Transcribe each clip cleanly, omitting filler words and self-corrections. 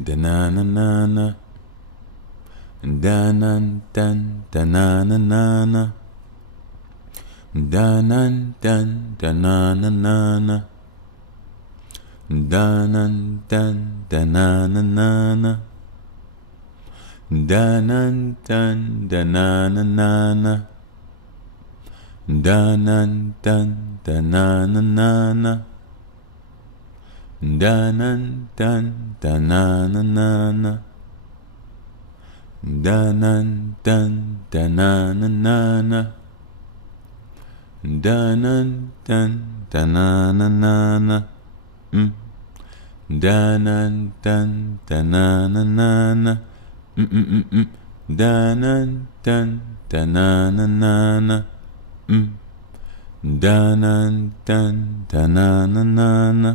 Da na na na na. Da nan dan da na na na na. Da nan dan da na na na na. Da nan dan da na na na na. Da nan dan da na na na na. Da nan dan da na na na na. Da nan dan da na na na na. Da nan dan da na na na na. Da nan dan da na na na na. Da nan dan da na na na na. Da nan dan da na na na na. Da nan dan da na na na na.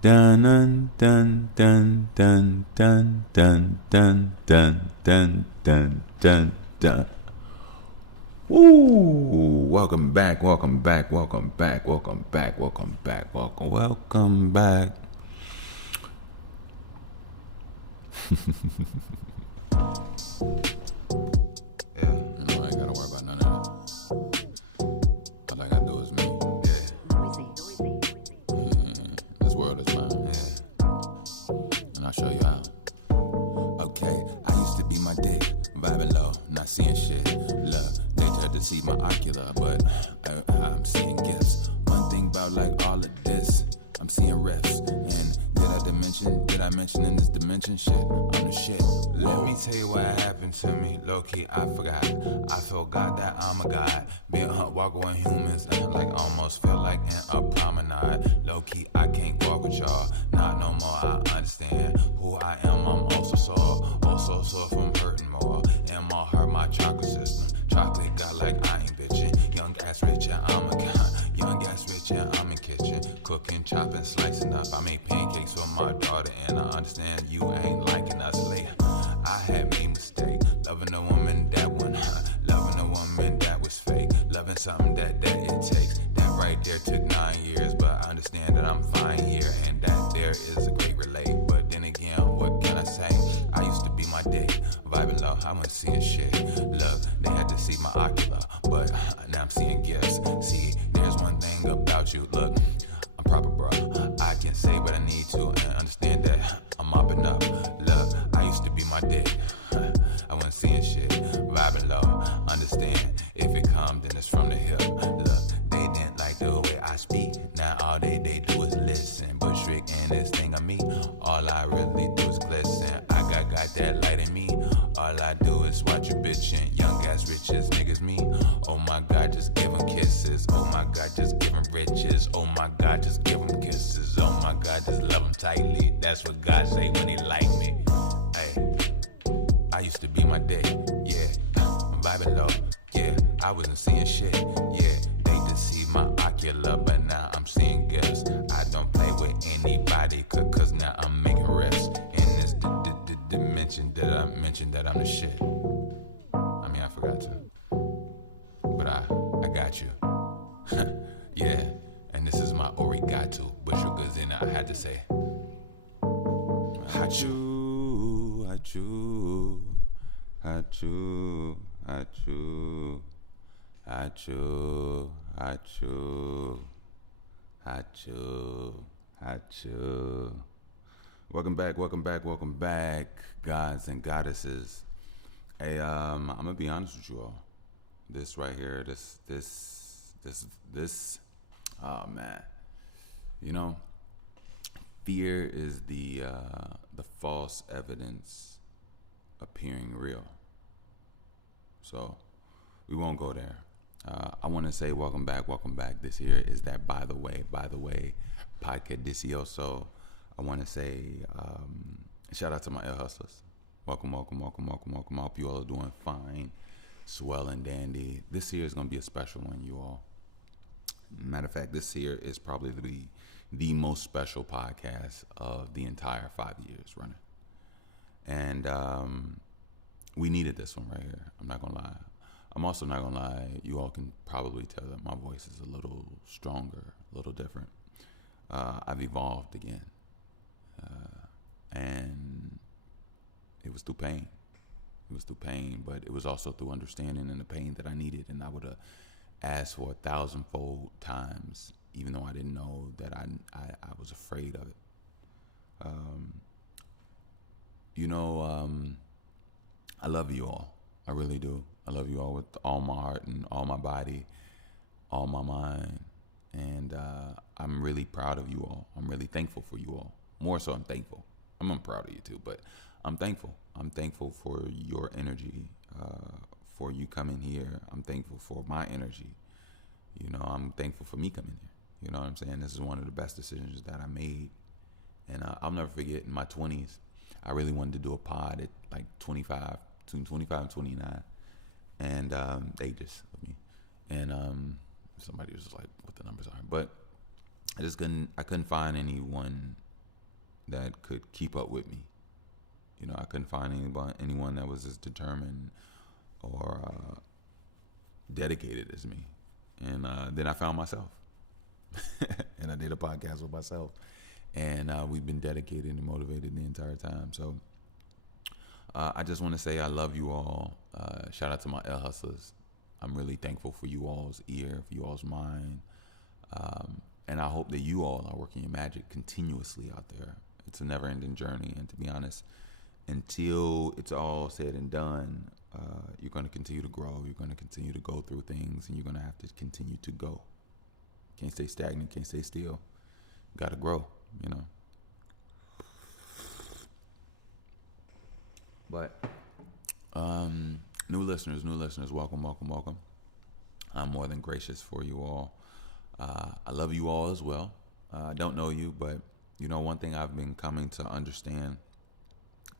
Da nan dan dan dan dan dan dan dan dan dan dan dan. Woo! Welcome back, welcome back, welcome back, welcome back, welcome back, welcome back. Yeah, you know, I ain't gotta worry about none of that. All I gotta do is me. Yeah. This world is mine. Yeah. And I'll show you how. Okay, I used to be my dick, vibing low, not seeing shit. Look, they tried to see my ocular, but I'm seeing gifts. One thing about like all of this, I'm seeing refs. And did I mention in this dimension shit? I'm the shit. Let me tell you what happened to me. Low key, I forgot. I forgot that I'm a god. Being walking with humans, like almost feel like in a promenade. Low key, I can't walk with y'all. Not no more. I understand who I am. I'm also sore from hurting more. And my heart, my chocolate system. Chocolate got like I ain't bitching. Young ass rich and I'm a god. Young ass rich and I'm in kitchen. Cooking, chopping, slicing up. I make pancakes for my daughter and I understand you ain't liking us later. I had made mistake. Loving a woman that one. Loving a woman that was fake. Loving something that it takes. That right there took 9 years. But I understand that I'm fine here. And that there is a great relate. But then again, what can I say? I used to be my dick. Vibing low, I wasn't seeing shit. Look, they had to see my ocular. But now I'm seeing gifts. See, there's one thing about you. Look, I'm proper, bro. I can say what I need to and understand that I'm mopping up. Look, I used to be my dick. I wasn't seeing shit. Vibing low, understand. If it come, then it's from the hip. Look, they didn't like the way I speak. Now all they do is listen. But Strick and this thing of me, all I really do is glisten. I got that light in me. All I do is watch you bitchin'. Young ass riches, niggas me. Oh my God, just give them kisses. Oh my God, just give them riches. Oh my God, just give them kisses. Oh my God, just love them tightly. That's what God say when he like me. Hey, I used to be my dick. Yeah, I'm vibing low. Yeah, I wasn't seeing shit. Yeah, they deceived my ocular, but now I'm seeing gifts. I don't play with anybody, cause now I'm making riffs. In this dimension that I mentioned that I'm the shit. I mean, I forgot to. But I got you. Yeah, and this is my origato. But sugars in it, I had to say. Hachu, hachu, hachu, hachu, hachu, hachu, hachu, hachu. Welcome back, welcome back, welcome back, gods and goddesses. Hey, I'm gonna be honest with you all. This right here, this, oh man. You know, fear is the false evidence appearing real. So we won't go there. I want to say welcome back. This here is that by the way, podcast delicioso. I want to say shout out to my Earhustlas. Welcome. I hope you all are doing fine, swell and dandy. This here is going to be a special one, you all. Matter of fact, this here is probably the most special podcast of the entire 5 years running. And we needed this one right here. I'm not going to lie. I'm also not going to lie. You all can probably tell that my voice is a little stronger, a little different. I've evolved again. And it was through pain. It was through pain, but it was also through understanding and the pain that I needed. And I would have asked for 1,000-fold times, even though I didn't know that I was afraid of it. I love you all. I really do. I love you all with all my heart and all my body, all my mind. And I'm really proud of you all. I'm really thankful for you all. More so, I'm thankful. I'm proud of you too, but I'm thankful. I'm thankful for your energy, for you coming here. I'm thankful for my energy. I'm thankful for me coming here. You know what I'm saying? This is one of the best decisions that I made. And I'll never forget, in my 20s, I really wanted to do a pod at like 25, between 25 and 29. And ages of me. And somebody was just like, what the numbers are. But I couldn't find anyone that could keep up with me. I couldn't find anyone that was as determined or dedicated as me. And then I found myself. And I did a podcast with myself. And we've been dedicated and motivated the entire time. So I just want to say I love you all. Shout out to my Earhustlas. I'm really thankful for you all's ear, for you all's mind. And I hope that you all are working your magic continuously out there. It's a never-ending journey. And to be honest, until it's all said and done, you're going to continue to grow. You're going to continue to go through things, and you're going to have to continue to go. Can't stay stagnant, can't stay still. Got to grow, But new listeners, welcome. I'm more than gracious for you all. I love you all as well. I don't know you, but one thing I've been coming to understand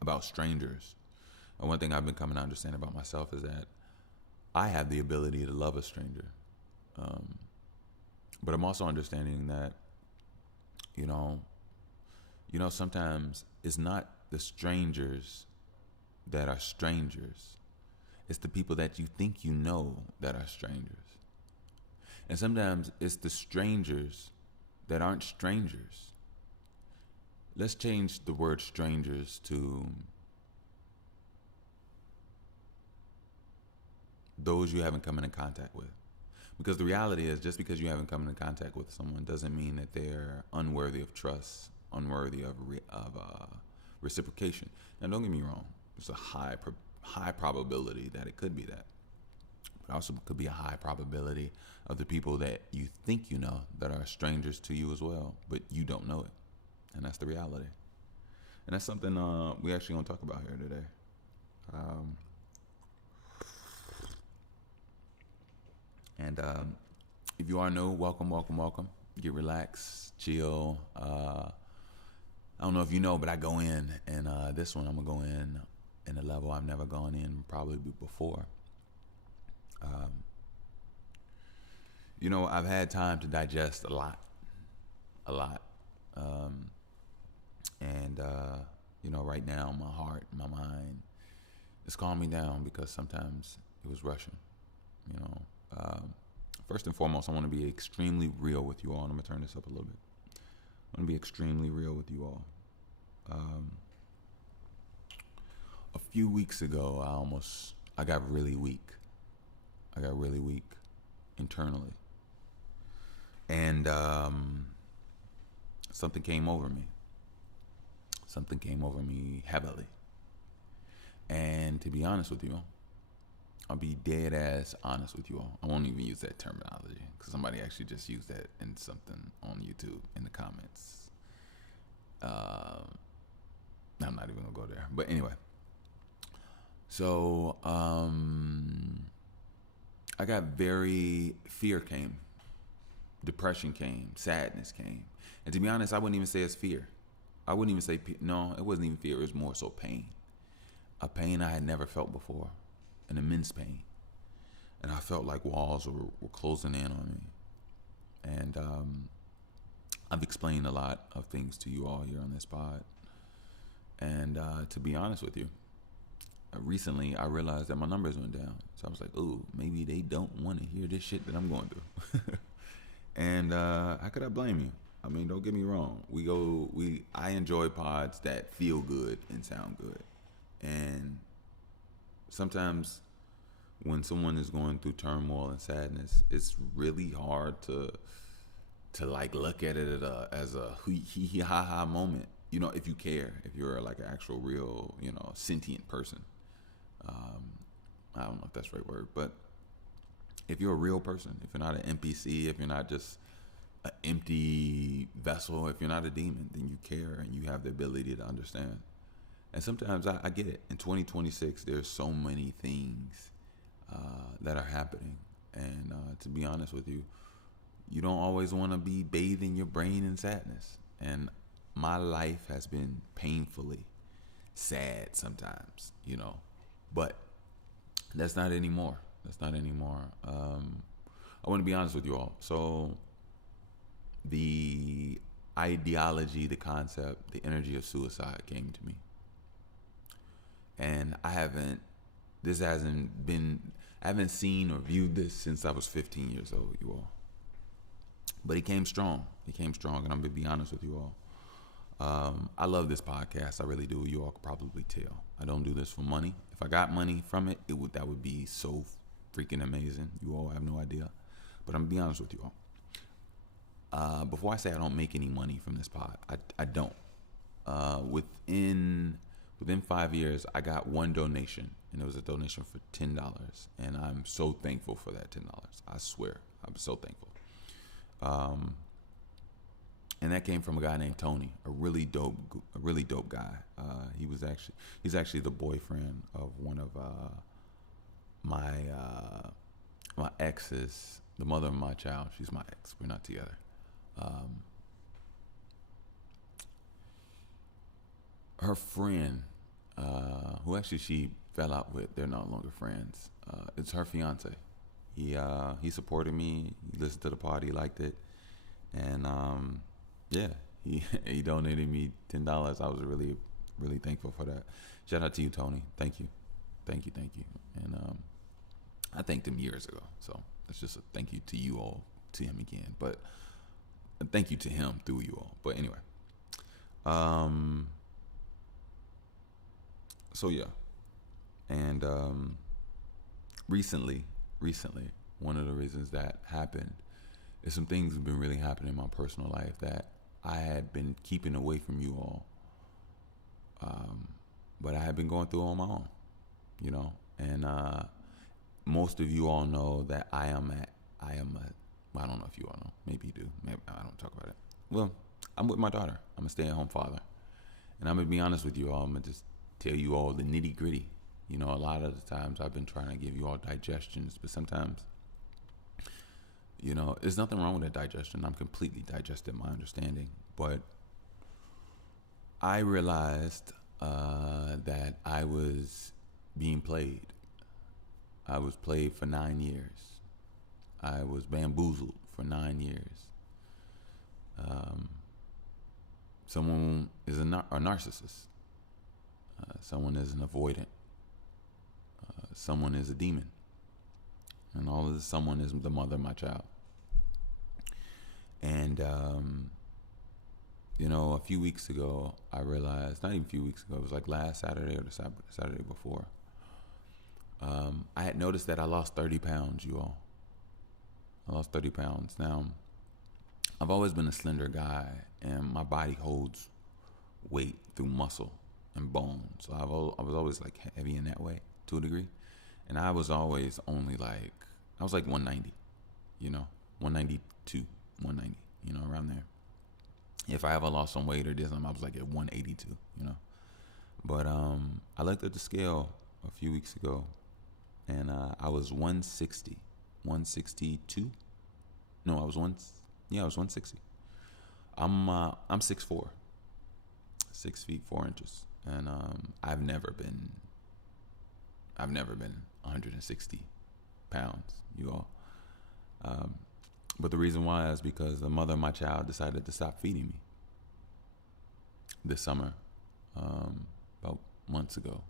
about strangers, and one thing I've been coming to understand about myself is that I have the ability to love a stranger. But I'm also understanding that, sometimes it's not the strangers that are strangers. It's the people that you think you know that are strangers. And sometimes it's the strangers that aren't strangers. Let's change the word strangers to those you haven't come into contact with. Because the reality is, just because you haven't come into contact with someone doesn't mean that they're unworthy of trust, unworthy of reciprocation. Now, don't get me wrong. There's a high probability that it could be that. But also could be a high probability of the people that you think you know that are strangers to you as well, but you don't know it. And that's the reality. And that's something we actually going to talk about here today. And if you are new, welcome. Get relaxed, chill. I don't know if you know, but I go in, and this one I'm going to go in a level I've never gone in probably before. I've had time to digest a lot. And right now, my heart, my mind, it's calming down because sometimes it was rushing, First and foremost, I want to be extremely real with you all. And I'm going to turn this up a little bit. I want to be extremely real with you all. A few weeks ago, I got really weak. I got really weak internally. And something came over me. Something came over me heavily. And to be honest with you, I'll be dead ass honest with you all. I won't even use that terminology because somebody actually just used that in something on YouTube in the comments. I'm not even gonna go there. But anyway, so I got fear came, depression came, sadness came, and to be honest, I wouldn't even say it's fear. I wouldn't even say no. It wasn't even fear. It was more so pain, a pain I had never felt before. An immense pain. And I felt like walls were closing in on me. And I've explained a lot of things to you all here on this pod. And to be honest with you, recently I realized that my numbers went down. So I was like, ooh, maybe they don't want to hear this shit that I'm going through. And how could I blame you? I mean, don't get me wrong. I enjoy pods that feel good and sound good. And sometimes when someone is going through turmoil and sadness, it's really hard to like look at it as a hee ha ha moment. You know, if you care, if you're like an actual real, sentient person. I don't know if that's the right word, but if you're a real person, if you're not an NPC, if you're not just an empty vessel, if you're not a demon, then you care and you have the ability to understand. And sometimes I get it. In 2026, there's so many things that are happening. And to be honest with you, you don't always want to be bathing your brain in sadness. And my life has been painfully sad sometimes, but that's not anymore. I want to be honest with you all. So the ideology, the concept, the energy of suicide came to me. And I haven't seen or viewed this since I was 15 years old, you all. But it came strong. And I'm going to be honest with you all. I love this podcast. I really do. You all could probably tell. I don't do this for money. If I got money from it, that would be so freaking amazing. You all have no idea. But I'm going to be honest with you all. Before I say I don't make any money from this pod, I don't. Within 5 years, I got one donation, and it was a donation for $10, and I'm so thankful for that $10. I swear, I'm so thankful. And that came from a guy named Tony, a really dope guy. He's actually the boyfriend of one of my exes, the mother of my child. She's my ex. We're not together. Her friend, who actually she fell out with, they're no longer friends. It's her fiance. He supported me. He listened to the pod. He liked it, and he donated me $10. I was really, really thankful for that. Shout out to you, Tony. Thank you. And I thanked him years ago, so it's just a thank you to you all, to him again. But a thank you to him through you all. But anyway, so yeah, and recently, one of the reasons that happened is some things have been really happening in my personal life that I had been keeping away from you all, but I had been going through on my own, and most of you all know that I don't know if you all know, maybe you do, maybe I don't talk about it. Well, I'm with my daughter. I'm a stay-at-home father, and I'm gonna be honest with you all. I'm gonna just tell you all the nitty-gritty. A lot of the times I've been trying to give you all digestions, but sometimes, there's nothing wrong with that digestion. I'm completely digested my understanding. But I realized that I was being played. I was played for 9 years. I was bamboozled for 9 years. Someone is a narcissist. Someone is an avoidant. Someone is a demon. And all of this someone is the mother of my child. And, a few weeks ago, I realized, not even a few weeks ago, it was like last Saturday or the Saturday before, I had noticed that I lost 30 pounds, you all. I lost 30 pounds. Now, I've always been a slender guy, and my body holds weight through muscle and bone. So I was always like heavy in that way to a degree. And I was always only like, I was like 190, 192, 190, around there. If I ever lost some weight or did something, I was like at 182, But I looked at the scale a few weeks ago, and I was 160, 162. No, I was 160. I'm 6'4", 6 feet 4 inches, and I've never been 160 pounds, you all. But the reason why is because the mother of my child decided to stop feeding me this summer, about months ago.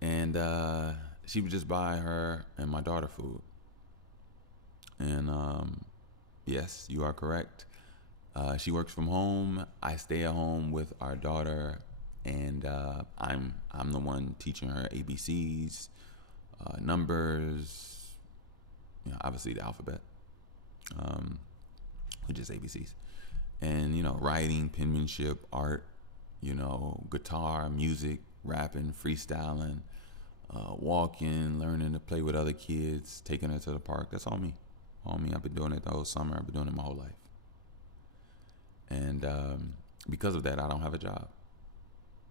And she would just buy her and my daughter food. And yes, you are correct. She works from home. I stay at home with our daughter, and I'm the one teaching her ABCs, numbers, obviously the alphabet, which is ABCs, and writing, penmanship, art, guitar, music, rapping, freestyling, walking, learning to play with other kids, taking her to the park. That's all me. All me. I've been doing it the whole summer. I've been doing it my whole life. And because of that, I don't have a job.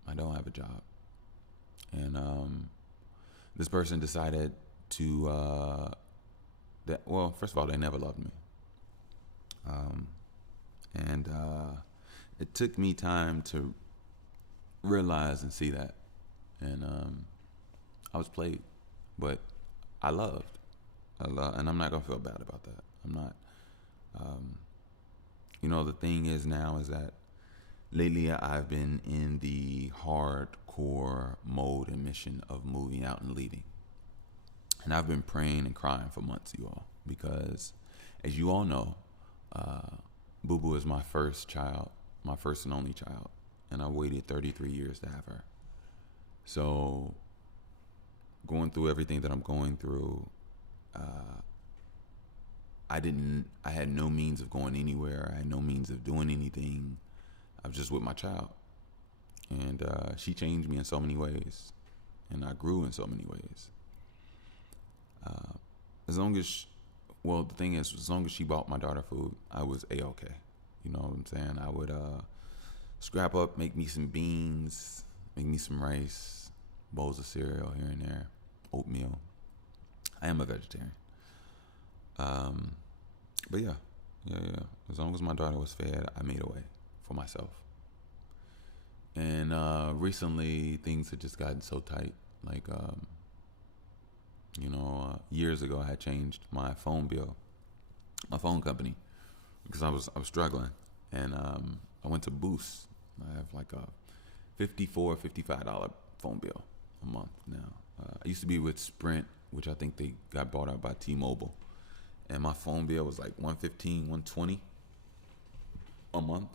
I don't have a job. And this person decided to, first of all, they never loved me. And it took me time to realize and see that. And I was played, but I loved. And I'm not going to feel bad about that. I'm not. The thing is now is that lately I've been in the hardcore mode and mission of moving out and leaving. And I've been praying and crying for months, you all, because as you all know, Boo Boo is my first child, my first and only child. And I waited 33 years to have her. So going through everything that I'm going through, I had no means of going anywhere. I had no means of doing anything. I was just with my child. And she changed me in so many ways. And I grew in so many ways. The thing is, as long as she bought my daughter food, I was A-okay. You know what I'm saying? I would scrap up, make me some beans, make me some rice, bowls of cereal here and there, oatmeal. I am a vegetarian. But yeah. As long as my daughter was fed, I made a way for myself. And recently, things had just gotten so tight. Like, years ago, I had changed my phone bill, my phone company, because I was struggling. And I went to Boost. I have like a $54, $55 phone bill a month now. I used to be with Sprint, which I think they got bought out by T-Mobile. And my phone bill was like $115, $120 a month.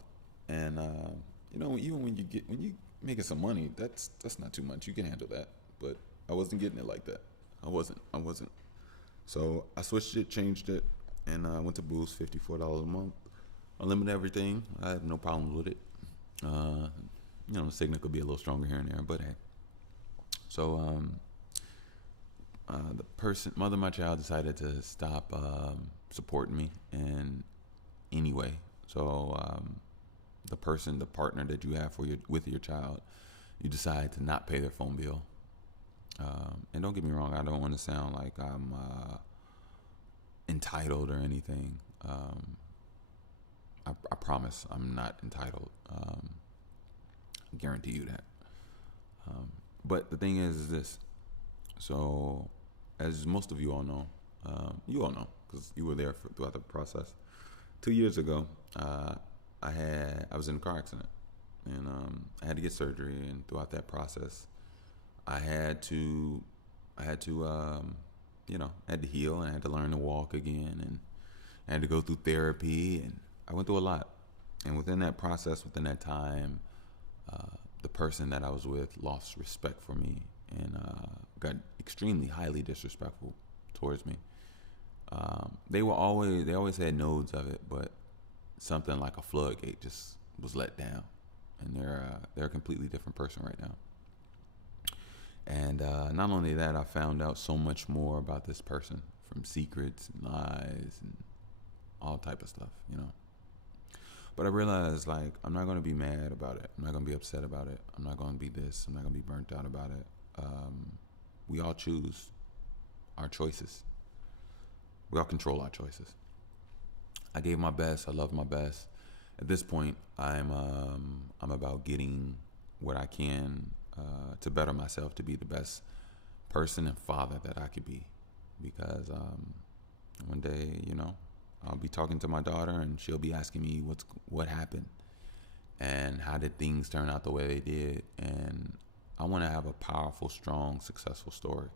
And even when you making some money, that's not too much. You can handle that. But I wasn't getting it like that. I wasn't. So I switched it, changed it, and I went to Boost, $54 a month. Unlimited everything. I have no problems with it. The signal could be a little stronger here and there, but hey. So the mother of my child decided to stop supporting me in any way. So the partner that you have with your child, you decide to not pay their phone bill. And don't get me wrong, I don't want to sound like I'm entitled or anything. I promise I'm not entitled. I guarantee you that. But the thing is this. So, as most of you all know, because you were there throughout the process. 2 years ago, I was in a car accident, and I had to get surgery. And throughout that process, I had to heal, and I had to learn to walk again, and I had to go through therapy, and I went through a lot. And within that process, within that time, the person that I was with lost respect for me and got extremely highly disrespectful towards me. They always had nodes of it, but something like a floodgate just was let down, and they're a completely different person right now. And not only that, I found out so much more about this person, from secrets and lies and all type of stuff, But I realized, like, I'm not going to be mad about it. I'm not going to be upset about it. I'm not going to be this. I'm not going to be burnt out about it. We all choose our choices. We all control our choices. I gave my best. I loved my best. At this point, I'm about getting what I can to better myself, to be the best person and father that I could be. Because one day, I'll be talking to my daughter, and she'll be asking me what happened and how did things turn out the way they did. And I want to have a powerful, strong, successful story.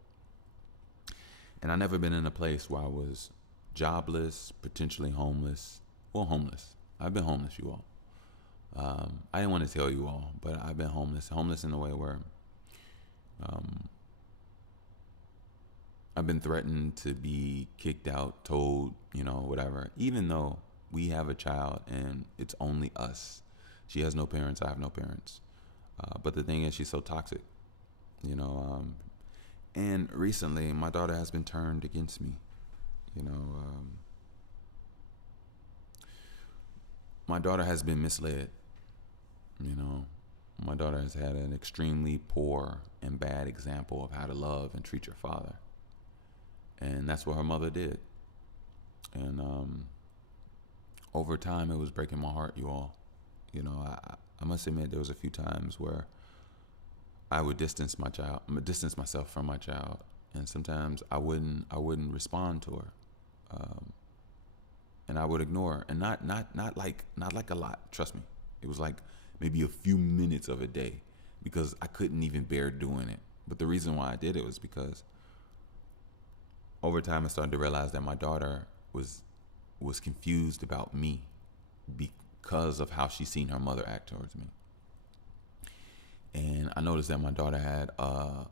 And I've never been in a place where I was jobless, potentially homeless. Well, homeless. I've been homeless, you all. I didn't want to tell you all, but I've been homeless in a way where I've been threatened to be kicked out, told, whatever, even though we have a child and it's only us. She has no parents, I have no parents. But the thing is, she's so toxic, and recently my daughter has been turned against me, my daughter has been misled, my daughter has had an extremely poor and bad example of how to love and treat your father. And that's what her mother did. And over time, it was breaking my heart, you all. I must admit there was a few times where I would distance myself from my child, and sometimes I wouldn't respond to her, and I would ignore her, and not like a lot. Trust me, it was like maybe a few minutes of a day, because I couldn't even bear doing it. But the reason why I did it was because over time I started to realize that my daughter was confused about me because of how she seen her mother act towards me. And I noticed that my daughter had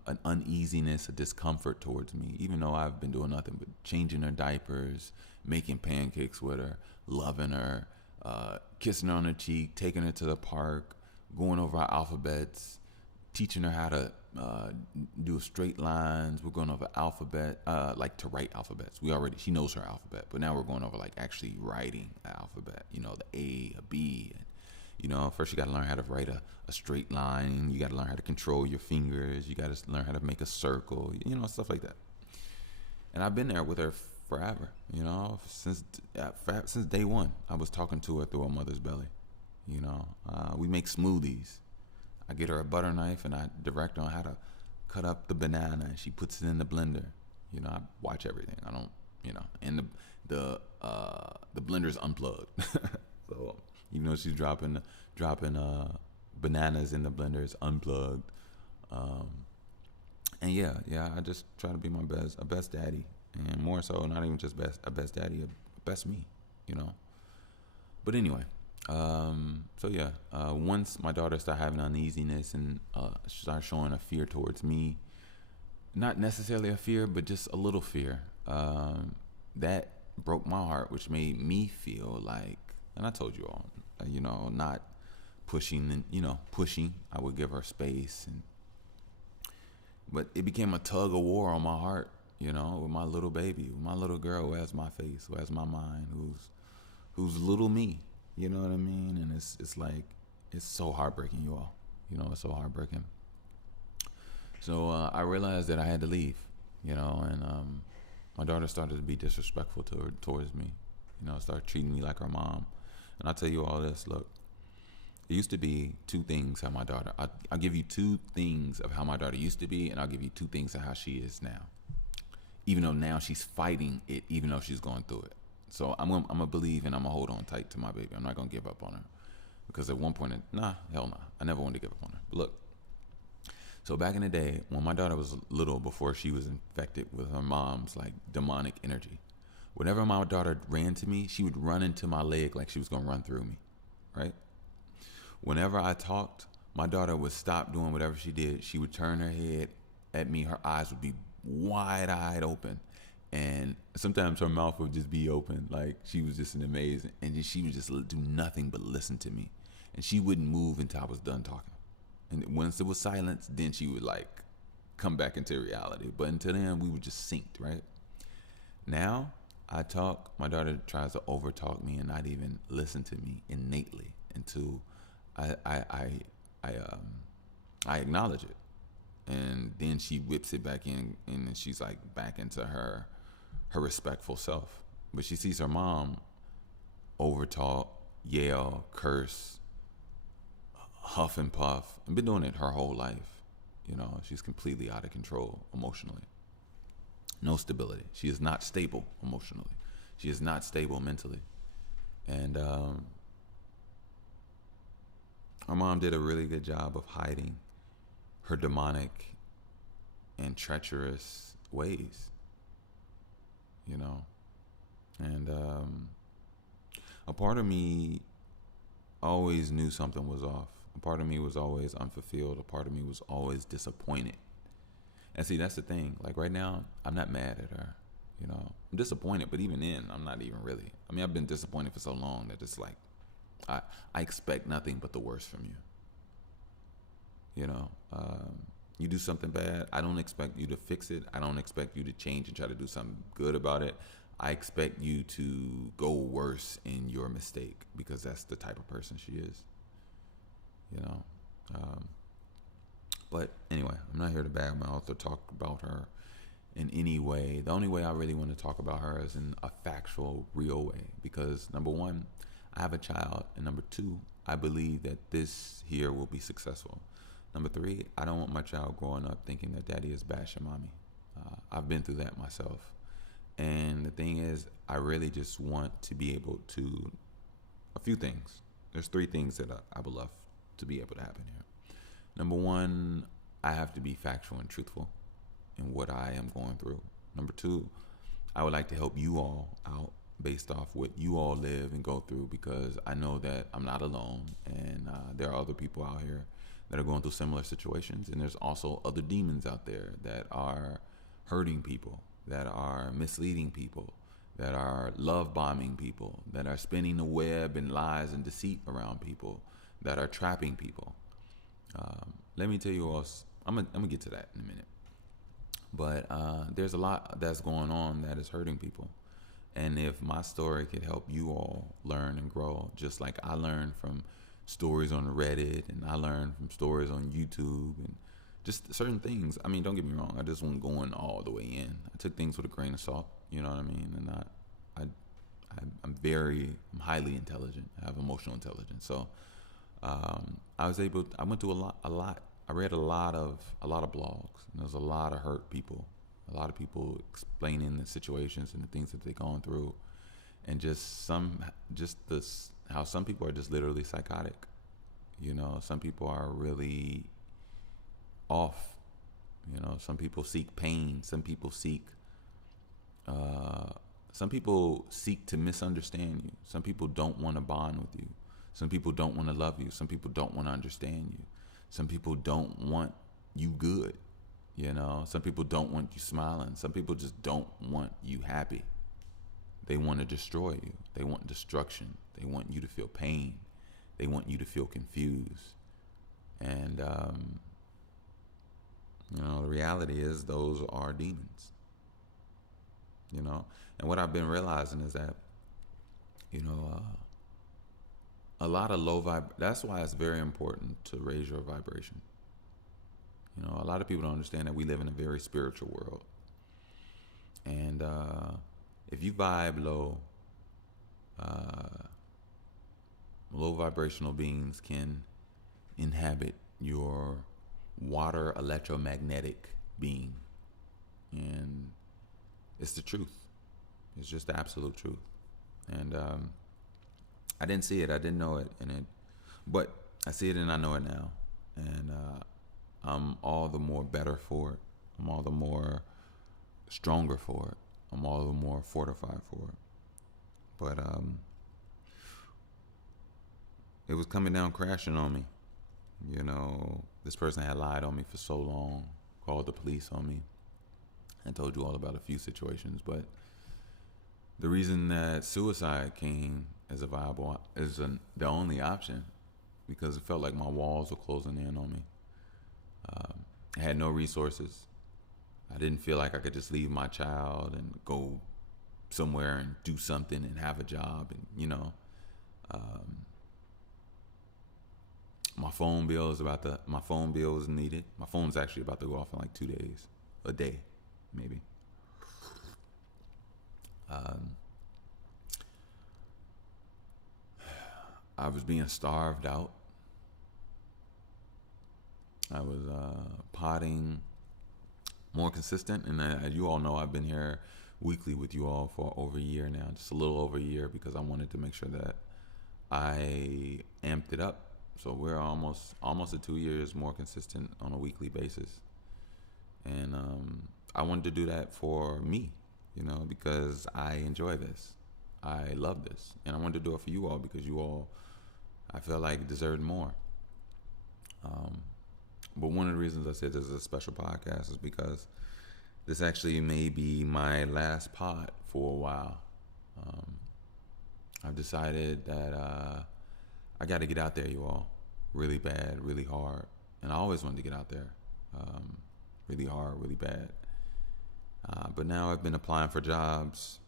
an uneasiness, a discomfort towards me, even though I've been doing nothing but changing her diapers, making pancakes with her, loving her, kissing her on the cheek, taking her to the park, going over our alphabets, teaching her how to do straight lines. We're going over alphabet, like to write alphabets. She knows her alphabet, but now we're going over like actually writing the alphabet, the A, a B. And, first you got to learn how to write a straight line. You got to learn how to control your fingers. You got to learn how to make a circle, stuff like that. And I've been there with her forever, since day one. I was talking to her through her mother's belly. We make smoothies. I get her a butter knife and I direct her on how to cut up the banana, and she puts it in the blender. I watch everything. I don't, and the blender's unplugged. So even though she's dropping bananas in the blender, it's unplugged. And yeah, I just try to be a best daddy, and more so, not even just a best daddy, a best me, But anyway. So yeah, once my daughter started having uneasiness and started showing a fear towards me, not necessarily a fear, but just a little fear, that broke my heart, which made me feel like, and I told you all, not pushing, pushing. I would give her space, but it became a tug of war on my heart, with my little baby, with my little girl who has my face, who has my mind, who's little me. You know what I mean? And it's like, it's so heartbreaking, you all. It's so heartbreaking. So I realized that I had to leave, and my daughter started to be disrespectful towards me, started treating me like her mom. And I'll tell you all this, look, it used to be two things how my daughter, I'll give you two things of how my daughter used to be, and I'll give you two things of how she is now. Even though now she's fighting it, even though she's going through it. So I'm gonna believe, and I'm gonna hold on tight to my baby. I'm not gonna give up on her, because at one point, hell no, I never wanted to give up on her. But look, so back in the day when my daughter was little, before she was infected with her mom's like demonic energy, whenever my daughter ran to me, she would run into my leg like she was gonna run through me, right? Whenever I talked, my daughter would stop doing whatever she did. She would turn her head at me. Her eyes would be wide-eyed open. And sometimes her mouth would just be open, like she was just an amazing, and she would just do nothing but listen to me. And she wouldn't move until I was done talking. And once it was silence, then she would like come back into reality. But until then, we were just synced, right? Now I talk, my daughter tries to overtalk me and not even listen to me innately until I acknowledge it. And then she whips it back in, and then she's like back into her respectful self. But she sees her mom overtalk, yell, curse, huff and puff. I've been doing it her whole life. She's completely out of control emotionally. No stability. She is not stable emotionally. She is not stable mentally. And her mom did a really good job of hiding her demonic and treacherous ways. And a part of me always knew something was off. A part of me was always unfulfilled. A part of me was always disappointed. And see, that's the thing. Like right now, I'm not mad at her. You know, I'm disappointed, but even then, I'm not even really. I mean, I've been disappointed for so long that it's like, I expect nothing but the worst from you. You know, you do something bad, I don't expect you to fix it. I don't expect you to change and try to do something good about it. I expect you to go worse in your mistake because that's the type of person she is. You know, but anyway, I'm not here to badmouth or talk about her in any way. The only way I really want to talk about her is in a factual, real way. Because number one, I have a child, and number two, I believe that this here will be successful. Number three, I don't want my child growing up thinking that daddy is bashing mommy. I've been through that myself. And the thing is, I really just want to be able to, a few things. There's three things that I would love to be able to happen here. Number one, I have to be factual and truthful in what I am going through. Number two, I would like to help you all out based off what you all live and go through, because I know that I'm not alone, and there are other people out here that are going through similar situations, and there's also other demons out there that are hurting people, that are misleading people, that are love bombing people, that are spinning the web and lies and deceit around people, that are trapping people. Let me tell you all, I'm gonna get to that in a minute. But there's a lot that's going on that is hurting people. And if my story could help you all learn and grow, just like I learned from stories on Reddit and I learned from stories on YouTube and just certain things. I mean, don't get me wrong, I just wasn't going all the way in. I took things with a grain of salt, you know what I mean? And I'm highly intelligent. I have emotional intelligence. So I went through a lot. I read a lot of blogs, and there's a lot of hurt people, a lot of people explaining the situations and the things that they've gone through, and how some people are just literally psychotic. You know, some people are really off. You know, some people seek pain. Some people seek to misunderstand you. Some people don't want to bond with you. Some people don't want to love you. Some people don't want to understand you. Some people don't want you good. You know, some people don't want you smiling. Some people just don't want you happy. They want to destroy you. They want destruction. They want you to feel pain. They want you to feel confused. And, you know, the reality is those are demons. You know, and what I've been realizing is that, you know, a lot of that's why it's very important to raise your vibration. You know, a lot of people don't understand that we live in a very spiritual world. And if you vibe low, low vibrational beings can inhabit your water electromagnetic being. And it's the truth. It's just the absolute truth. And I didn't see it. I didn't know it. But I see it and I know it now. And I'm all the more better for it. I'm all the more stronger for it. I'm all the more fortified for it. But it was coming down crashing on me. You know, this person had lied on me for so long, called the police on me. I told you all about a few situations, but the reason that suicide came as a viable the only option, because it felt like my walls were closing in on me. I had no resources. I didn't feel like I could just leave my child and go somewhere and do something and have a job, and you know, my phone bill was needed. My phone's actually about to go off in like 2 days, a day, maybe. I was being starved out. I was potting more consistent, and as you all know, I've been here weekly with you all for over a year now, just a little over a year, because I wanted to make sure that I amped it up. So we're almost at 2 years more consistent on a weekly basis, and I wanted to do that for me, you know, because I enjoy this, I love this, and I wanted to do it for you all because you all I felt like it deserved more. But one of the reasons I said this is a special podcast is because this actually may be my last pod for a while. I've decided that I got to get out there, you all, really bad, really hard. And I always wanted to get out there, really hard, really bad. But now I've been applying for jobs.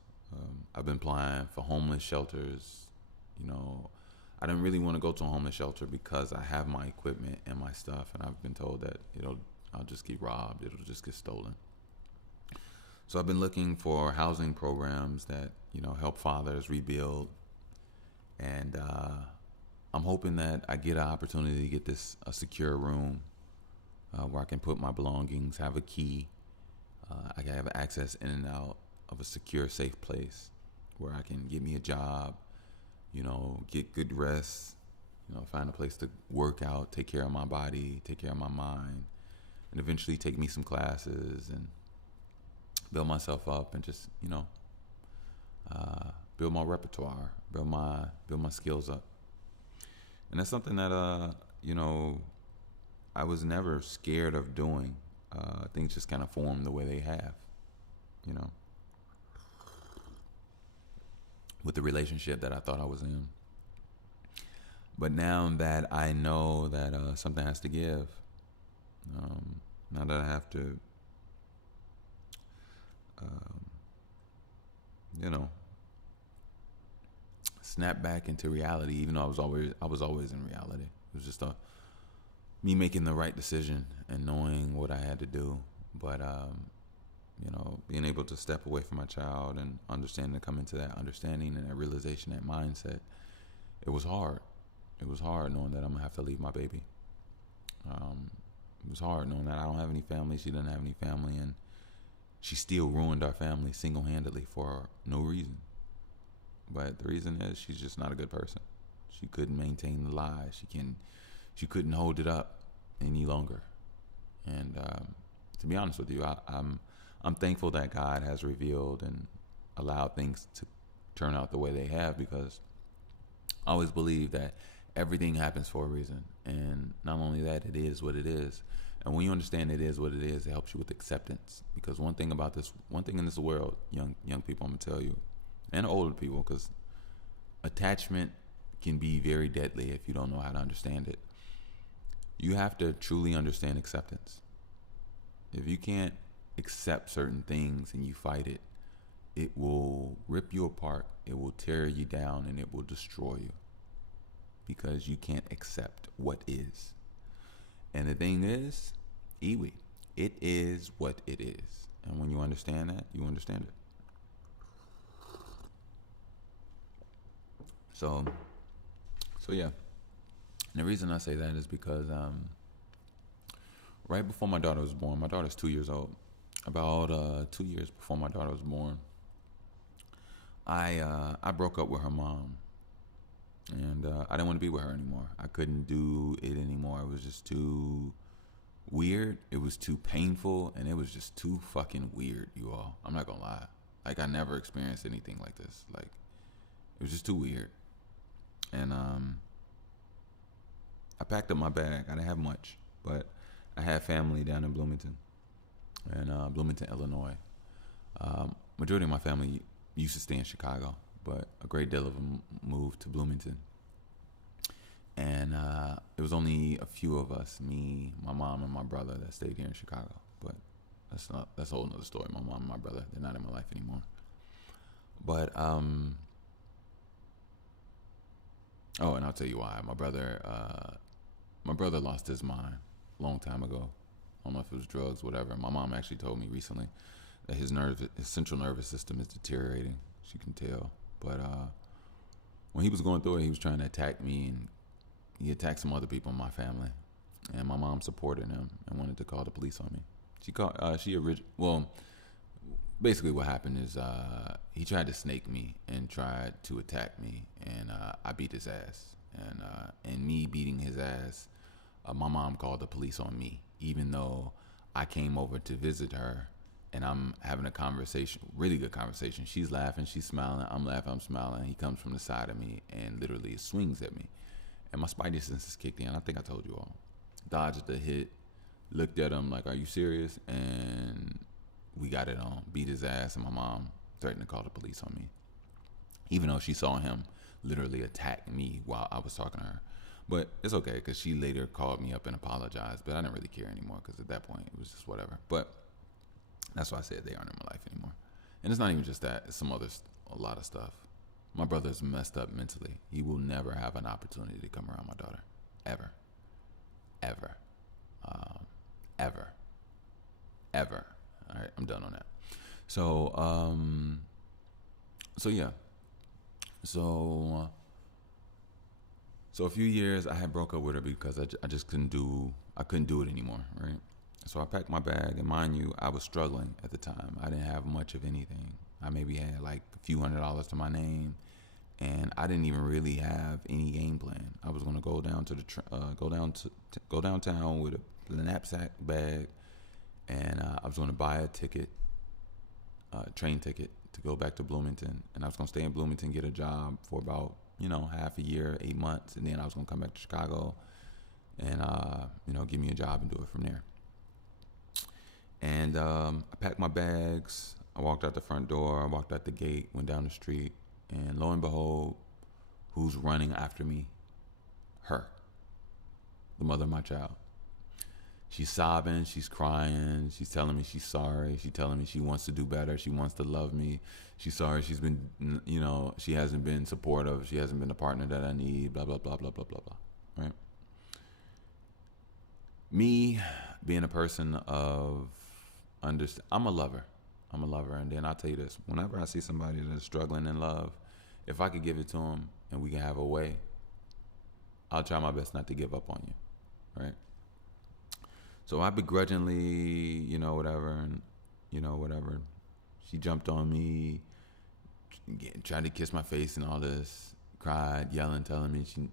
I've been applying for homeless shelters. You know, I didn't really want to go to a homeless shelter because I have my equipment and my stuff, and I've been told that I'll just get robbed. It'll just get stolen. So I've been looking for housing programs that help fathers rebuild, and I'm hoping that I get an opportunity to get a secure room where I can put my belongings, have a key. I can have access in and out of a secure, safe place where I can get me a job, get good rest, find a place to work out, take care of my body, take care of my mind, and eventually take me some classes and build myself up and just, build my repertoire, build my skills up. And that's something that, I was never scared of doing. Things just kind of formed the way they have, with the relationship that I thought I was in. But now that I know that something has to give, now that I have to, snap back into reality, even though I was always in reality. It was just me making the right decision and knowing what I had to do. But being able to step away from my child and understanding, to come into that understanding and that realization, that mindset, it was hard. It was hard knowing that I'm gonna have to leave my baby. It was hard knowing that I don't have any family, she doesn't have any family, and she still ruined our family single-handedly for no reason. But the reason is she's just not a good person. She couldn't maintain the lie. She couldn't hold it up any longer. And to be honest with you, I'm thankful that God has revealed and allowed things to turn out the way they have, because I always believe that everything happens for a reason. And not only that, it is what it is. And when you understand it is what it is, it helps you with acceptance. Because one thing in this world, young people, I'm gonna tell you, and older people, because attachment can be very deadly if you don't know how to understand it. You have to truly understand acceptance. If you can't accept certain things and you fight it, it will rip you apart, it will tear you down, and it will destroy you, because you can't accept what is. And the thing is, iwi, it is what it is. And when you understand that, you understand it. So yeah. And the reason I say that is because right before my daughter was born, my daughter's 2 years old. About 2 years before my daughter was born, I broke up with her mom. And I didn't want to be with her anymore. I couldn't do it anymore. It was just too weird. It was too painful. And it was just too fucking weird, you all. I'm not going to lie. Like, I never experienced anything like this. Like, it was just too weird. And I packed up my bag. I didn't have much. But I had family down in Bloomington. Bloomington, Illinois. Majority of my family used to stay in Chicago, but a great deal of them moved to Bloomington. And it was only a few of us, me, my mom, and my brother, that stayed here in Chicago. But that's a whole nother story. My mom and my brother, they're not in my life anymore. But and I'll tell you why. My brother lost his mind a long time ago. I don't know if it was drugs, whatever. My mom actually told me recently that his central nervous system is deteriorating. She can tell. But when he was going through it, he was trying to attack me, and he attacked some other people in my family. And my mom supported him and wanted to call the police on me. Basically what happened is he tried to snake me and tried to attack me, and I beat his ass. And me beating his ass, my mom called the police on me, even though I came over to visit her. And I'm having a conversation, really good conversation. She's laughing, she's smiling. I'm laughing, I'm smiling. He comes from the side of me and literally swings at me. and my spidey senses kicked in. I think I told you all. Dodged the hit, looked at him like, "Are you serious?" And we got it on. Beat his ass, and my mom threatened to call the police on me, even though she saw him literally attack me while I was talking to her. But it's okay, because she later called me up and apologized. But I didn't really care anymore, because at that point it was just whatever. But that's why I said they aren't in my life anymore. And it's not even just that; it's a lot of stuff. My brother's messed up mentally. He will never have an opportunity to come around my daughter, ever, ever, ever, ever. All right, I'm done on that. So, yeah. So a few years I had broke up with her because I just couldn't do it anymore, right? So I packed my bag, and mind you, I was struggling at the time. I didn't have much of anything. I maybe had like a few $100s to my name, and I didn't even really have any game plan. I was gonna go down to go downtown with a knapsack bag, and I was gonna buy a train ticket to go back to Bloomington, and I was gonna stay in Bloomington, get a job for about half a year, 8 months, and then I was gonna come back to Chicago, and give me a job and do it from there. And I packed my bags. I walked out the front door. I walked out the gate, went down the street, and lo and behold, who's running after me? Her, the mother of my child. She's sobbing, she's crying, she's telling me she's sorry, she's telling me she wants to do better, she wants to love me, she's sorry she's been, she hasn't been supportive, she hasn't been the partner that I need, blah, blah, blah, blah, blah, blah, blah, right? Me being a person of I'm a lover, and then I'll tell you this, whenever I see somebody that's struggling in love, if I could give it to them and we can have a way, I'll try my best not to give up on you, right? So I begrudgingly, whatever, and, whatever. She jumped on me, tried to kiss my face and all this, cried, yelling, telling me she,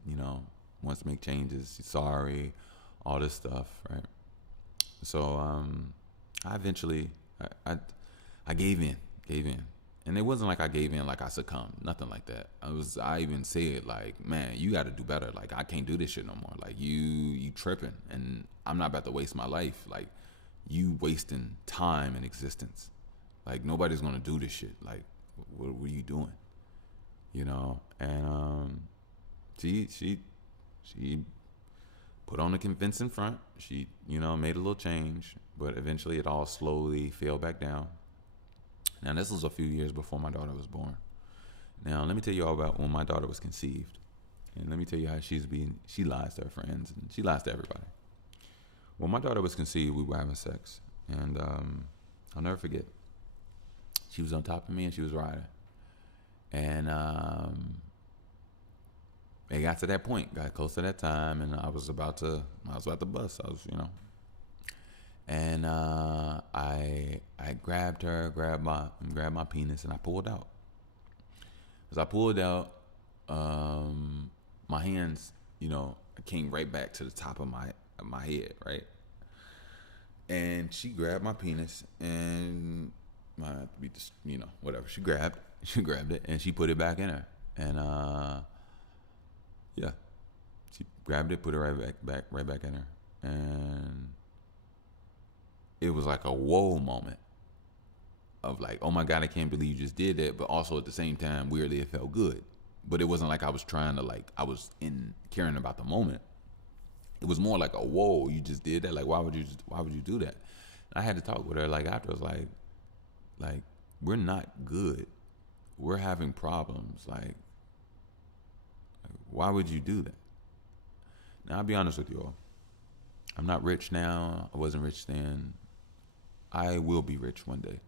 wants to make changes, she's sorry, all this stuff, right? So I eventually, I gave in. And it wasn't like I gave in, like I succumbed, nothing like that. I even said, like, man, you got to do better. Like, I can't do this shit no more. Like, you tripping, and I'm not about to waste my life. Like, you wasting time and existence. Like, nobody's gonna do this shit. Like, what are you doing? And she put on a convincing front. She, made a little change, but eventually it all slowly fell back down. Now, this was a few years before my daughter was born. Now, let me tell you all about when my daughter was conceived. And let me tell you how she lies to her friends, and she lies to everybody. When my daughter was conceived, we were having sex. And I'll never forget. She was on top of me, and she was riding. And it got to that point, got close to that time, and I was about to bust. And I grabbed her, grabbed my penis, and I pulled out. As I pulled out, my hands, came right back to the top of my head, right? And she grabbed my penis, and whatever. She grabbed it, and she put it back in her, and she grabbed it, put it right back in her, and it was like a whoa moment of like, oh my God, I can't believe you just did that. But also at the same time, weirdly, it felt good. But it wasn't like I was trying to I was caring about the moment. It was more like a whoa, you just did that. Like, why would you do that? And I had to talk with her after. I was like, we're not good. We're having problems. Like, why would you do that? Now, I'll be honest with you all. I'm not rich now. I wasn't rich then. I will be rich one day.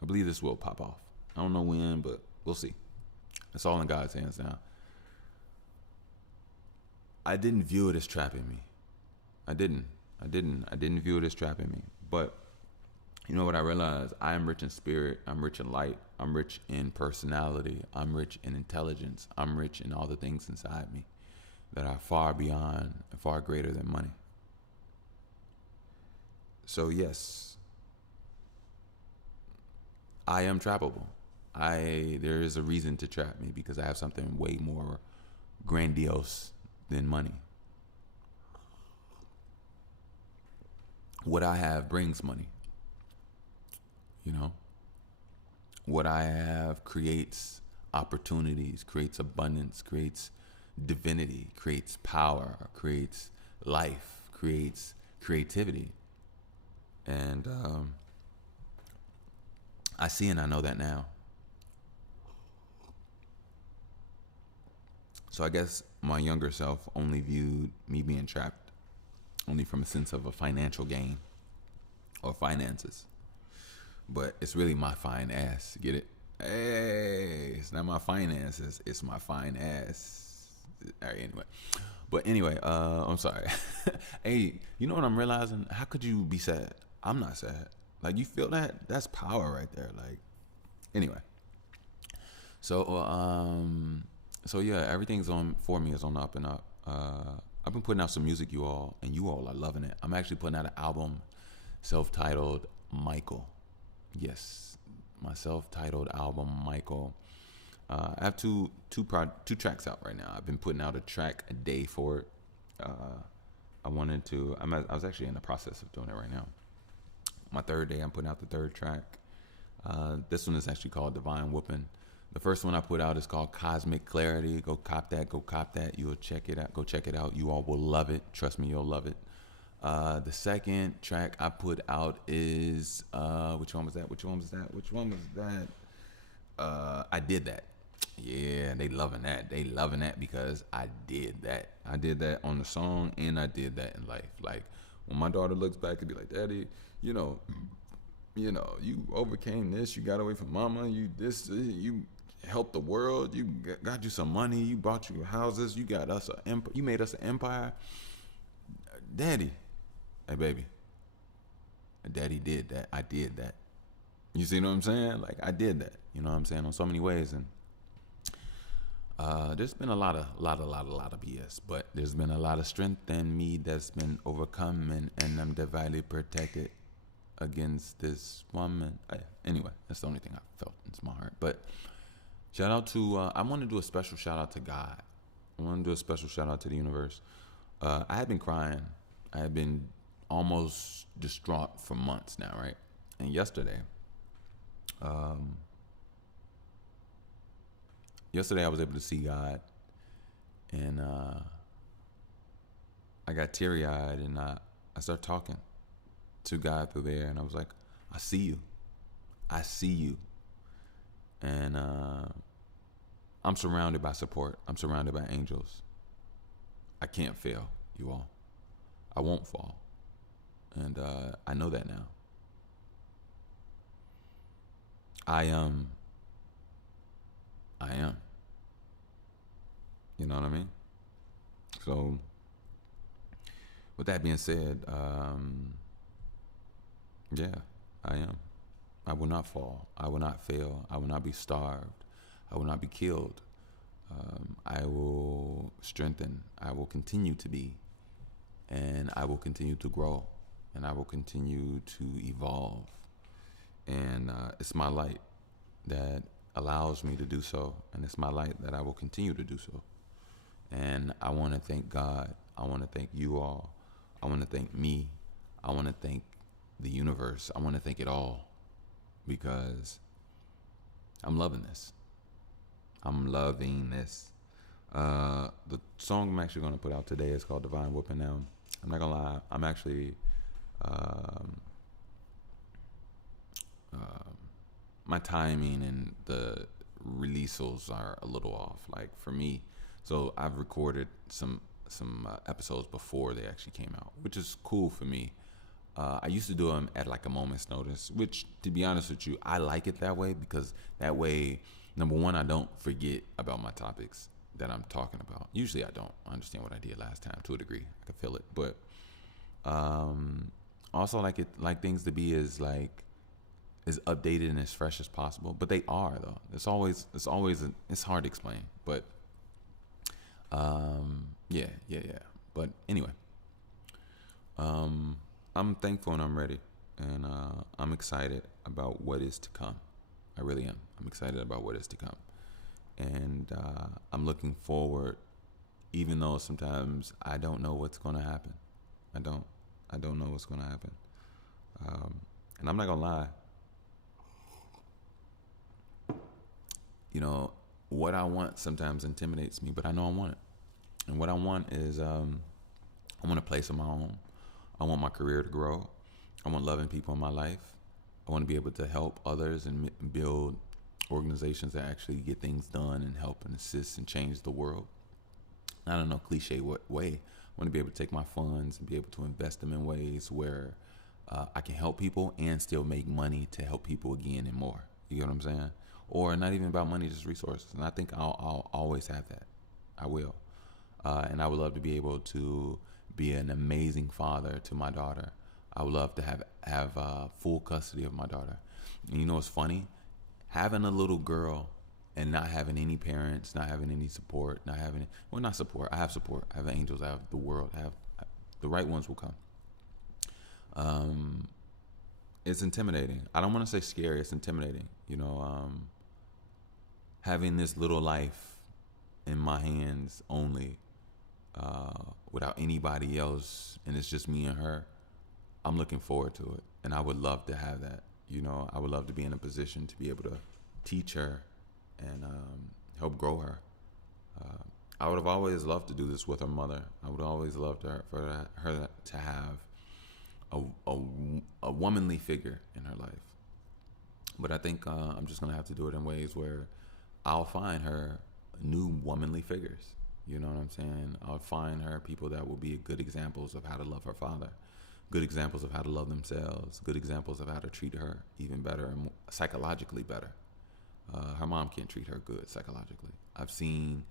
I believe this will pop off. I don't know when, but we'll see. It's all in God's hands now. I didn't view it as trapping me. I didn't view it as trapping me. But you know what I realized? I am rich in spirit. I'm rich in light. I'm rich in personality. I'm rich in intelligence. I'm rich in all the things inside me that are far beyond and far greater than money. So yes, I am trappable. There is a reason to trap me because I have something way more grandiose than money. What I have brings money. You know, what I have creates opportunities, creates abundance, creates divinity, creates power, creates life, creates creativity. And I see and I know that now. So I guess my younger self only viewed me being trapped only from a sense of a financial gain or finances. But it's really my fine ass. Get it? Hey, it's not my finances. It's my fine ass. All right, anyway. But anyway, I'm sorry. Hey, you know what I'm realizing? How could you be sad? I'm not sad. Like, you feel that? That's power right there. Like, anyway. So yeah, everything's on for me is on the up and up. I've been putting out some music, you all, and you all are loving it. I'm actually putting out an album, self-titled Michael. Yes, my self-titled album, Michael. I have two tracks out right now. I've been putting out a track a day for it. I was actually in the process of doing it right now. My third day, I'm putting out the third track. This one is actually called Divine Whooping. The first one I put out is called Cosmic Clarity. Go cop that. You will check it out. Go check it out. You all will love it. Trust me, you'll love it. The second track I put out is which one was that? I Did That. Yeah, they loving that because I did that. I did that on the song, and I did that in life. Like, when my daughter looks back and be like, Daddy, you overcame this. You got away from mama. You helped the world. You got you some money. You bought you houses. You got us you made us an empire. Daddy, hey baby, Daddy did that. I did that. You see what I'm saying? Like, I did that. You know what I'm saying? On so many ways. And there's been a lot of BS, but there's been a lot of strength in me that's been overcome, and I'm divinely protected against this woman. Anyway, that's the only thing I felt in my heart. But shout out to, I want to do a special shout out to God. I want to do a special shout out to the universe. I had been crying. I had been almost distraught for months now, right? And yesterday I was able to see God, and I got teary-eyed, and I started talking to God through there, and I was like, I see you, and I'm surrounded by support. I'm surrounded by angels. I can't fail, you all. I won't fall, and I know that now. I am. You know what I mean? So, with that being said, yeah, I am. I will not fall. I will not fail. I will not be starved. I will not be killed. I will strengthen. I will continue to be. And I will continue to grow. And I will continue to evolve. And it's my light that allows me to do so. And it's my light that I will continue to do so. And I want to thank God. I want to thank you all. I want to thank me. I want to thank the universe. I want to thank it all, because I'm loving this. I'm loving this. The song I'm actually going to put out today is called Divine Whooping. Now, I'm not going to lie. I'm actually, my timing and the releases are a little off. Like, for me, so I've recorded some episodes before they actually came out, which is cool for me. I used to do them at like a moment's notice, which, to be honest with you, I like it that way, because that way, number one, I don't forget about my topics that I'm talking about. Usually I don't. I understand what I did last time to a degree. I can feel it. But also like things to be as updated and as fresh as possible. But they are, though. It's hard to explain. But yeah. But anyway, I'm thankful and I'm ready, and I'm excited about what is to come. I really am. I'm excited about what is to come, and I'm looking forward even though sometimes I don't know what's going to happen. I don't. I don't know what's going to happen. And I'm not going to lie. You know, what I want sometimes intimidates me, but I know I want it. And what I want is I want a place of my own. I want my career to grow. I want loving people in my life. I want to be able to help others and build organizations that actually get things done and help and assist and change the world. Not in no cliche way. I want to be able to take my funds and be able to invest them in ways where I can help people and still make money to help people again and more. You get what I'm saying? Or not even about money, just resources. And I think I'll always have that. I will. And I would love to be able to be an amazing father to my daughter. I would love to have full custody of my daughter. And you know what's funny? Having a little girl and not having any parents, not having any support, not support. I have support. I have angels. I have the world. The right ones will come. It's intimidating. I don't want to say scary. It's intimidating. You know, having this little life in my hands only, without anybody else, and it's just me and her. I'm looking forward to it, and I would love to have that. You know, I would love to be in a position to be able to teach her and help grow her. I would have always loved to do this with her mother. I would always love for her to have a womanly figure in her life. But I think I'm just gonna have to do it in ways where I'll find her new womanly figures. You know what I'm saying? I'll find her people that will be good examples of how to love her father, good examples of how to love themselves, good examples of how to treat her even better and psychologically better. Her mom can't treat her good psychologically. I've seen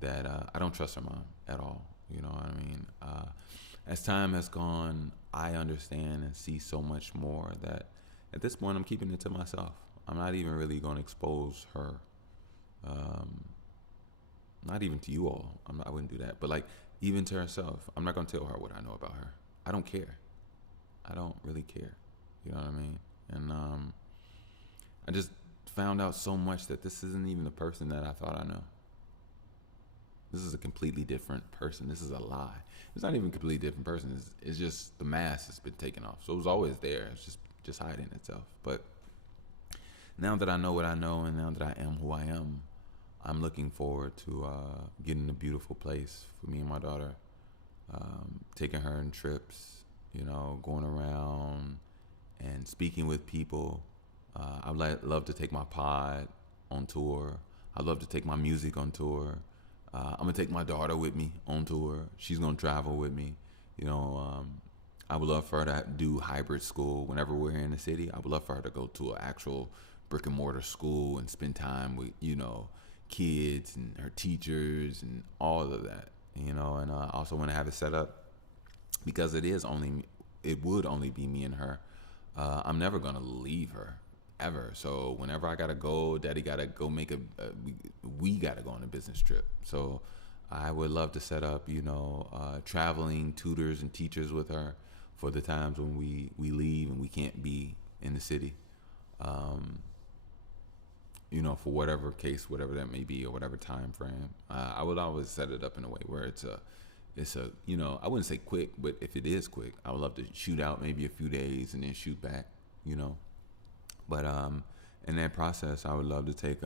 that. I don't trust her mom at all. You know what I mean? As time has gone, I understand and see so much more that at this point I'm keeping it to myself. I'm not even really going to expose her. Not even to you all. I wouldn't do that. But like even to herself, I'm not going to tell her what I know about her. I don't care. I don't really care. You know what I mean? And I just found out so much that this isn't even the person that I thought I know. This is a completely different person. This is a lie. It's not even a completely different person. It's just the mask has been taken off. So it was always there. It's just hiding itself. But now that I know what I know and now that I am who I am, I'm looking forward to getting a beautiful place for me and my daughter, taking her on trips, you know, going around and speaking with people. I'd love to take my pod on tour. I'd love to take my music on tour. I'm going to take my daughter with me on tour. She's going to travel with me. You know, I would love for her to do hybrid school whenever we're here in the city. I would love for her to go to an actual brick and mortar school and spend time with, you know, kids and her teachers and all of that, you know. And I also want to have it set up because it would only be me and her. I'm never going to leave her ever. So whenever I gotta go, daddy gotta go make we gotta go on a business trip. So I would love to set up, you know, traveling tutors and teachers with her for the times when we leave and we can't be in the city. You know, for whatever case, whatever that may be, or whatever time frame. I would always set it up in a way where it's a, you know, I wouldn't say quick, but if it is quick, I would love to shoot out maybe a few days and then shoot back, you know. But in that process, I would love to take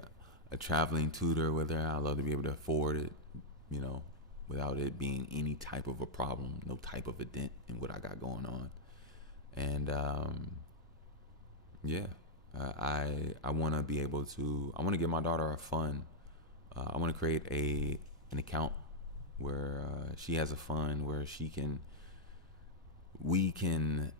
a traveling tutor with her. I'd love to be able to afford it, you know, without it being any type of a problem, no type of a dent in what I got going on. And yeah, I want to be able to. I want to give my daughter a fund. I want to create an account where she has a fund where we can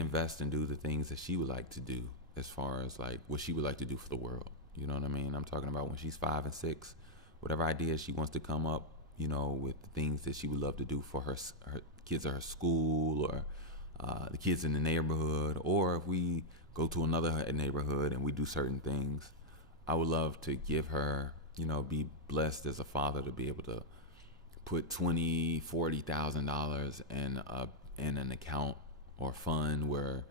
invest and do the things that she would like to do, as far as like what she would like to do for the world. You know what I mean? I'm talking about when she's 5 and 6, whatever ideas she wants to come up, you know, with the things that she would love to do for her kids at her school, or the kids in the neighborhood, or if we go to another neighborhood and we do certain things. I would love to give her, you know, be blessed as a father to be able to put $20,000-$40,000 in an account or fund where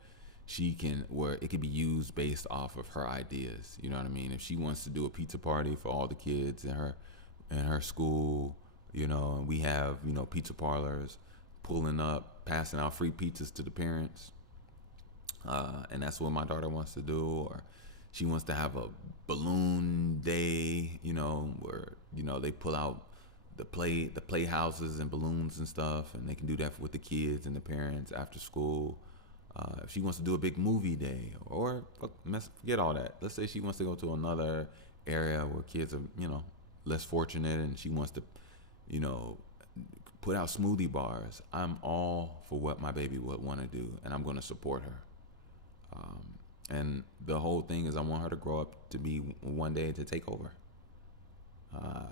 it could be used based off of her ideas. You know what I mean? If she wants to do a pizza party for all the kids in her school, And we have, pizza parlors pulling up, passing out free pizzas to the parents. And that's what my daughter wants to do. Or she wants to have a balloon day, where, they pull out the playhouses and balloons and stuff, and they can do that with the kids and the parents after school. If she wants to do a big movie day, or forget all that. Let's say she wants to go to another area where kids are, less fortunate, and she wants to, put out smoothie bars. I'm all for what my baby would want to do, and I'm going to support her. And the whole thing is I want her to grow up to be one day to take over.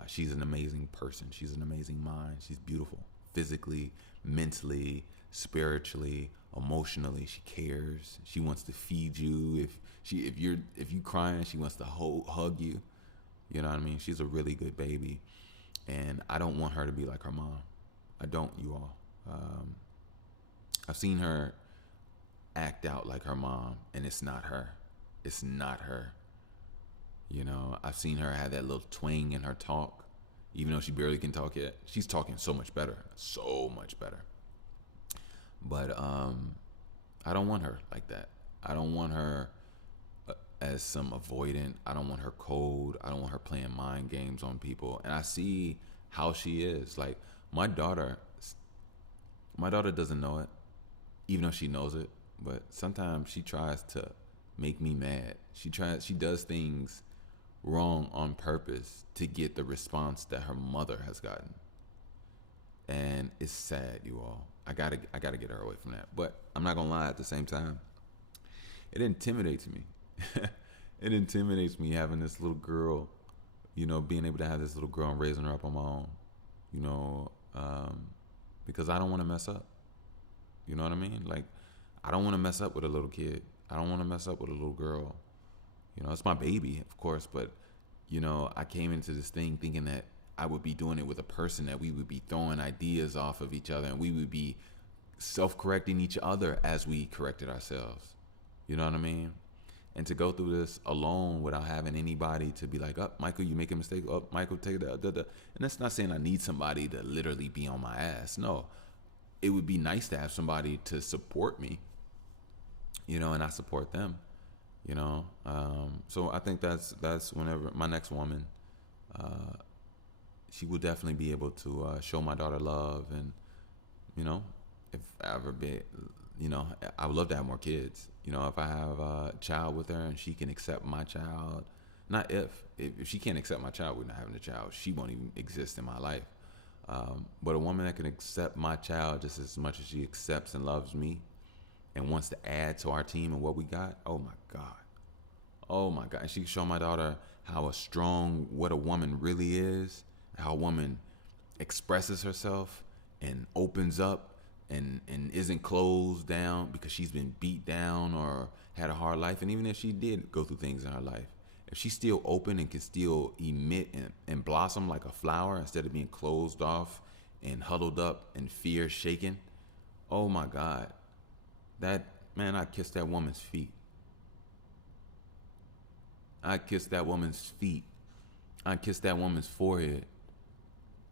She's an amazing person. She's an amazing mind. She's beautiful physically, mentally, spiritually, emotionally. She cares. She wants to feed you. If you crying, she wants to hug you. You know what I mean? She's a really good baby, and I don't want her to be like her mom. I don't, you all. I've seen her act out like her mom, and it's not her. It's not her. I've seen her have that little twang in her talk, even though she barely can talk yet. She's talking so much better. But I don't want her like that. I don't want her as some avoidant. I don't want her cold. I don't want her playing mind games on people. And I see how she is. Like my daughter doesn't know it, even though she knows it. But sometimes she tries to make me mad. She does things wrong on purpose to get the response that her mother has gotten. And it's sad, you all. I gotta get her away from that. But I'm not gonna lie, at the same time, it intimidates me. It intimidates me having this little girl, being able to have this little girl and raising her up on my own, because I don't want to mess up. You know what I mean? Like, I don't want to mess up with a little kid. I don't want to mess up with a little girl. It's my baby, of course, but, I came into this thing thinking that I would be doing it with a person, that we would be throwing ideas off of each other, and we would be self-correcting each other as we corrected ourselves. You know what I mean? And to go through this alone without having anybody to be like, oh, Michael, you make a mistake. Oh, Michael, take that. And that's not saying I need somebody to literally be on my ass. No, it would be nice to have somebody to support me, and I support them, So I think that's whenever my next woman, she will definitely be able to show my daughter love. And, if I ever be, I would love to have more kids. If I have a child with her and she can accept my child, not if she can't accept my child, we're not having a child. She won't even exist in my life. But a woman that can accept my child just as much as she accepts and loves me and wants to add to our team and what we got, oh my God. And she can show my daughter what a woman really is, how a woman expresses herself and opens up and isn't closed down because she's been beat down or had a hard life. And even if she did go through things in her life, if she's still open and can still emit and blossom like a flower instead of being closed off and huddled up and fear shaken, oh my God, I'd kiss that woman's feet. I'd kiss that woman's feet. I'd kiss that woman's forehead.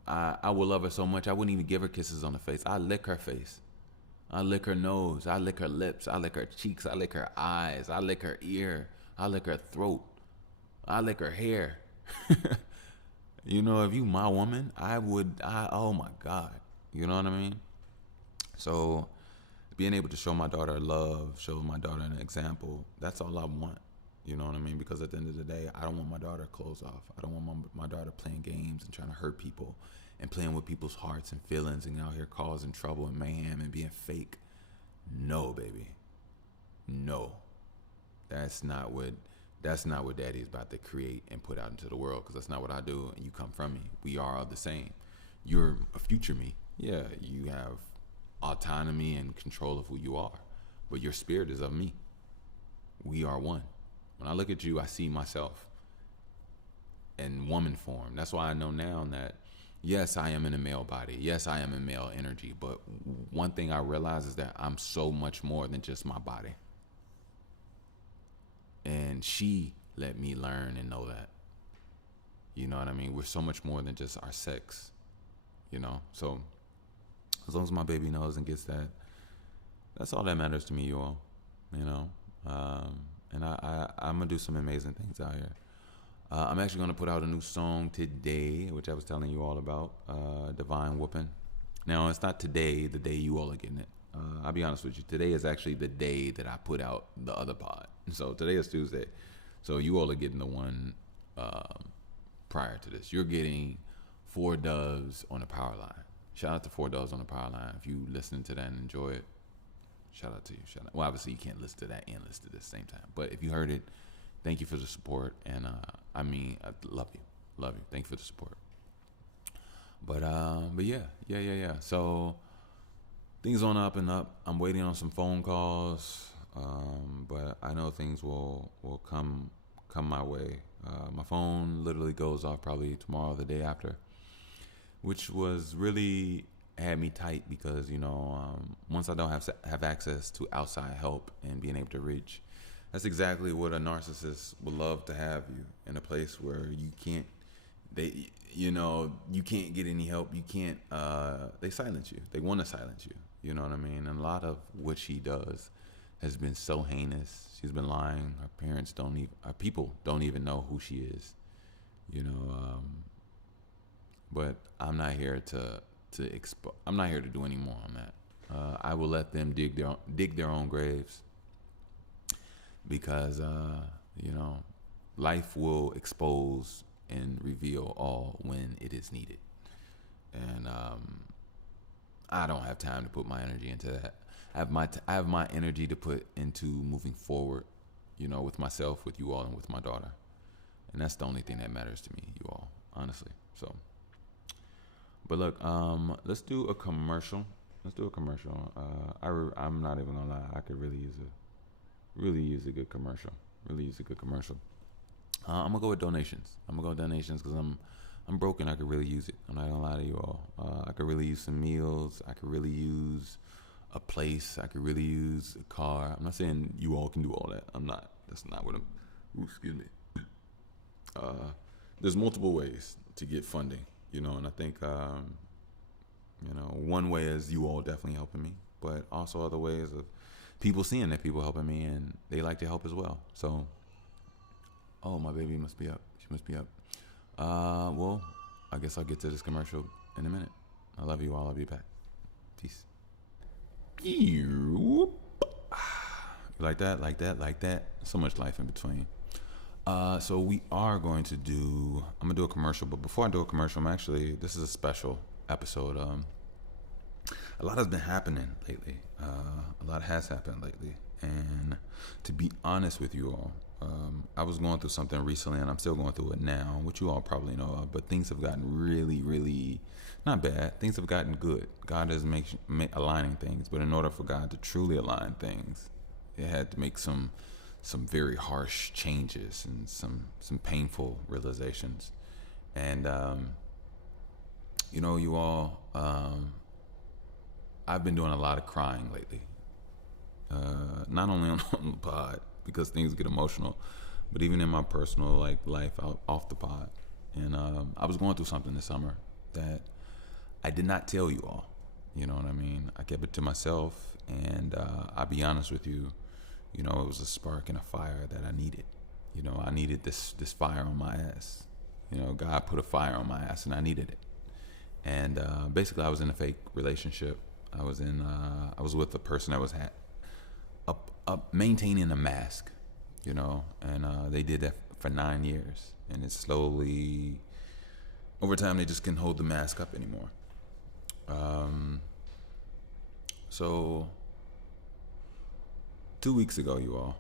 I would love her so much, I wouldn't even give her kisses on the face. I lick her face. I lick her nose. I lick her lips. I lick her cheeks. I lick her eyes. I lick her ear. I lick her throat. I lick her hair. If you my woman, oh my God. You know what I mean? So being able to show my daughter love, show my daughter an example, that's all I want. You know what I mean? Because at the end of the day, I don't want my daughter closed off. I don't want my daughter playing games and trying to hurt people and playing with people's hearts and feelings and out here causing trouble and mayhem and being fake. No, baby. No. That's not what Daddy's about to create and put out into the world, because that's not what I do, and you come from me. We are all the same. You're a future me. Yeah, you have autonomy and control of who you are, but your spirit is of me. We are one. When I look at you, I see myself in woman form. That's why I know now that, yes, I am in a male body. Yes, I am in male energy. But one thing I realize is that I'm so much more than just my body. And she let me learn and know that. You know what I mean? We're so much more than just our sex. So as long as my baby knows and gets that, that's all that matters to me, you all. You know, and I'm gonna do some amazing things out here. I'm actually gonna put out a new song today, which I was telling you all about, Divine Whooping. Now it's not today, the day you all are getting it. I'll be honest with you. Today is actually the day that I put out the other pod. So today is Tuesday. So you all are getting the one prior to this. You're getting 4 Doves on the Power Line. Shout out to 4 Doves on the Power Line. If you listen to that and enjoy it, shout out to you. Shout out. Well, obviously you can't listen to that and listen to this at the same time. But if you heard it, thank you for the support. And I love you. Love you. Thank you for the support. But yeah. So things on up and up. I'm waiting on some phone calls, but I know things will come my way. My phone literally goes off probably tomorrow or the day after, which was really had me tight because once I don't have access to outside help and being able to reach, that's exactly what a narcissist would love to have you in a place where you can't. You can't get any help. You can't. They silence you. They want to silence you. You know what I mean? And a lot of what she does has been so heinous. She's been lying. Her people don't even know who she is. But I'm not here to expose. I'm not here to do any more on that. I will let them dig their own graves because life will expose and reveal all when it is needed. And I don't have time to put my energy into that. I have my energy to put into moving forward, with myself, with you all, and with my daughter. And that's the only thing that matters to me, you all, honestly. So, but look, let's do a commercial. I'm not even gonna lie. I could really use a good commercial. I'm gonna go with donations. Because I'm broken. I could really use it. I'm not gonna lie to you all. I could really use some meals. I could really use a place. I could really use a car. I'm not saying you all can do all that. I'm not. That's not what I'm. Excuse me. There's multiple ways to get funding, and I think, one way is you all definitely helping me, but also other ways of people seeing that people helping me and they like to help as well. So. Oh, my baby must be up. She must be up. Well, I guess I'll get to this commercial in a minute. I love you all. I'll be back. Peace. You like that? So much life in between. So we are going to I'm going to do a commercial. But before I do a commercial, this is a special episode. A lot has been happening lately. A lot has happened lately. And to be honest with you all, I was going through something recently, and I'm still going through it now, which you all probably know of, but things have gotten really, really not bad. Things have gotten good. God is aligning things, but in order for God to truly align things, it had to make some very harsh changes and some painful realizations. And, you all, I've been doing a lot of crying lately. Not only on the pod, because things get emotional, but even in my personal life off the pod. And I was going through something this summer that I did not tell you all. You know what I mean? I kept it to myself, and I'll be honest with you. It was a spark and a fire that I needed. I needed this fire on my ass. God put a fire on my ass, and I needed it. And basically, I was in a fake relationship. I was with a person that was maintaining a mask, and they did that for 9 years, and it's slowly, over time, they just couldn't hold the mask up anymore. So 2 weeks ago, you all,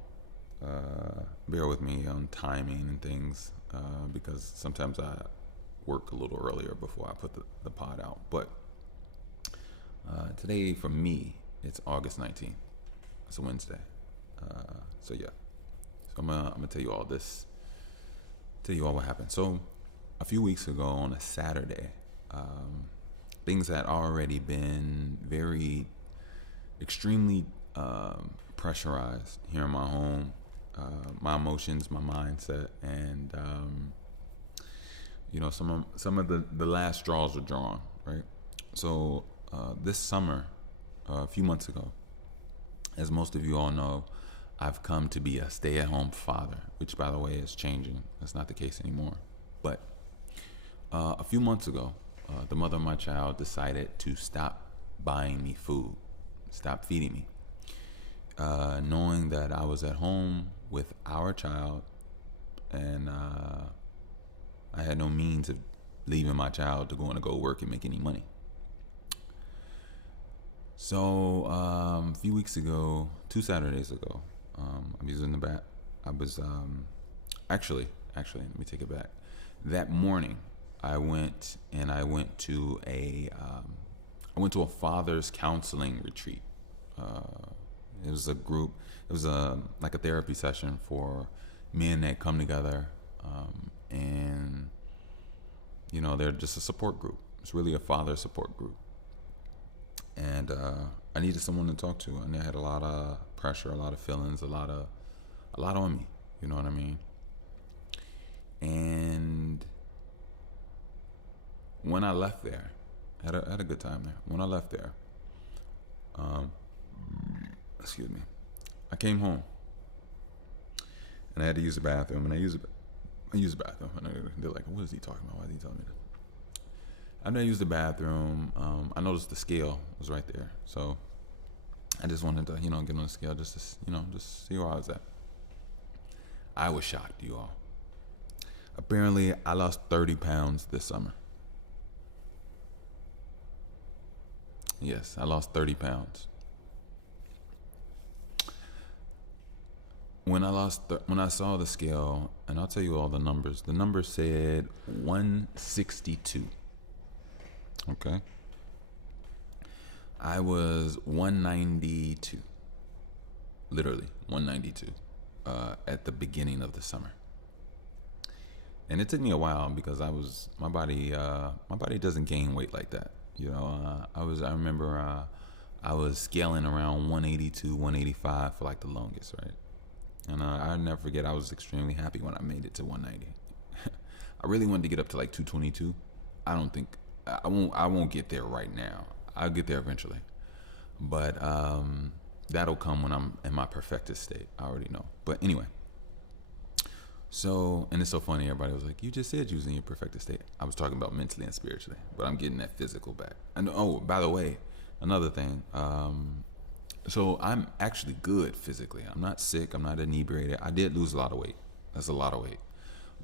bear with me on timing and things, because sometimes I work a little earlier before I put the pod out, but today for me, it's August 19th. It's a Wednesday. So yeah. So I'm gonna tell you all this. Tell you all what happened. So a few weeks ago on a Saturday, things had already been very extremely pressurized here in my home. My emotions, my mindset, and some of the last straws were drawn, right? So this summer, a few months ago, as most of you all know, I've come to be a stay-at-home father, which, by the way, is changing. That's not the case anymore. But a few months ago, the mother of my child decided to stop buying me food, stop feeding me, knowing that I was at home with our child, and I had no means of leaving my child to go work and make any money. So a few weeks ago, 2 Saturdays ago, I was in the back. I was actually, let me take it back. That morning, I went to a father's counseling retreat. It was a group. It was like a therapy session for men that come together, and they're just a support group. It's really a father support group. And I needed someone to talk to, and I had a lot of pressure, a lot of feelings, a lot on me. You know what I mean? And when I left there, I had a good time there. When I left there, excuse me, I came home, and I had to use the bathroom, and I used the bathroom, and they're like, "What is he talking about? Why is he telling me that?" After I used the bathroom, I noticed the scale was right there. So I just wanted to, get on the scale just to, just see where I was at. I was shocked, you all. Apparently, I lost 30 pounds this summer. Yes, I lost 30 pounds. When I saw the scale, and I'll tell you all the numbers. The number said 162. Okay. I was 192. Literally 192 at the beginning of the summer. And it took me a while because my body doesn't gain weight like that. I remember I was scaling around 182, 185 for like the longest, right? And I'll never forget, I was extremely happy when I made it to 190. I really wanted to get up to like 222. I won't get there right now. I'll get there eventually. But that'll come when I'm in my perfected state. I already know. But anyway. So, and it's so funny, everybody was like, "You just said you was in your perfected state." I was talking about mentally and spiritually, but I'm getting that physical back. And oh, by the way, another thing. So I'm actually good physically. I'm not sick. I'm not inebriated. I did lose a lot of weight. That's a lot of weight.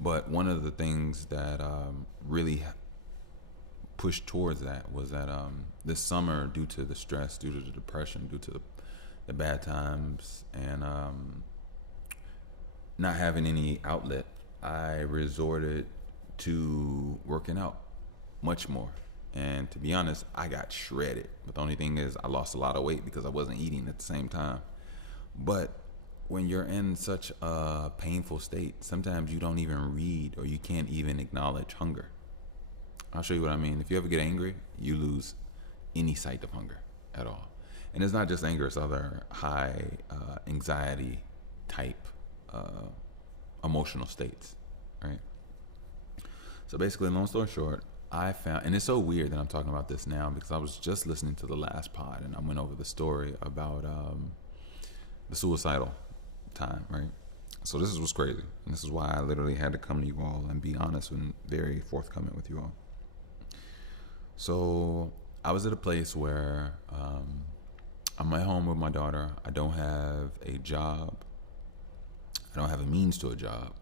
But one of the things that really pushed towards that was that this summer, due to the stress, due to the depression, due to the bad times, and not having any outlet, I resorted to working out much more. And to be honest, I got shredded. But the only thing is, I lost a lot of weight because I wasn't eating at the same time. But when you're in such a painful state, sometimes you don't even read, or you can't even acknowledge hunger. I'll show you what I mean. If you ever get angry, you lose any sight of hunger at all. And it's not just anger, it's other high anxiety type emotional states, right? So basically, long story short, I found, and it's so weird that I'm talking about this now because I was just listening to the last pod and I went over the story about the suicidal time, right? So this is what's crazy, and this is why I literally had to come to you all and be honest and very forthcoming with you all. So I was at a place where I'm at home with my daughter. I don't have a job. I don't have a means to a job.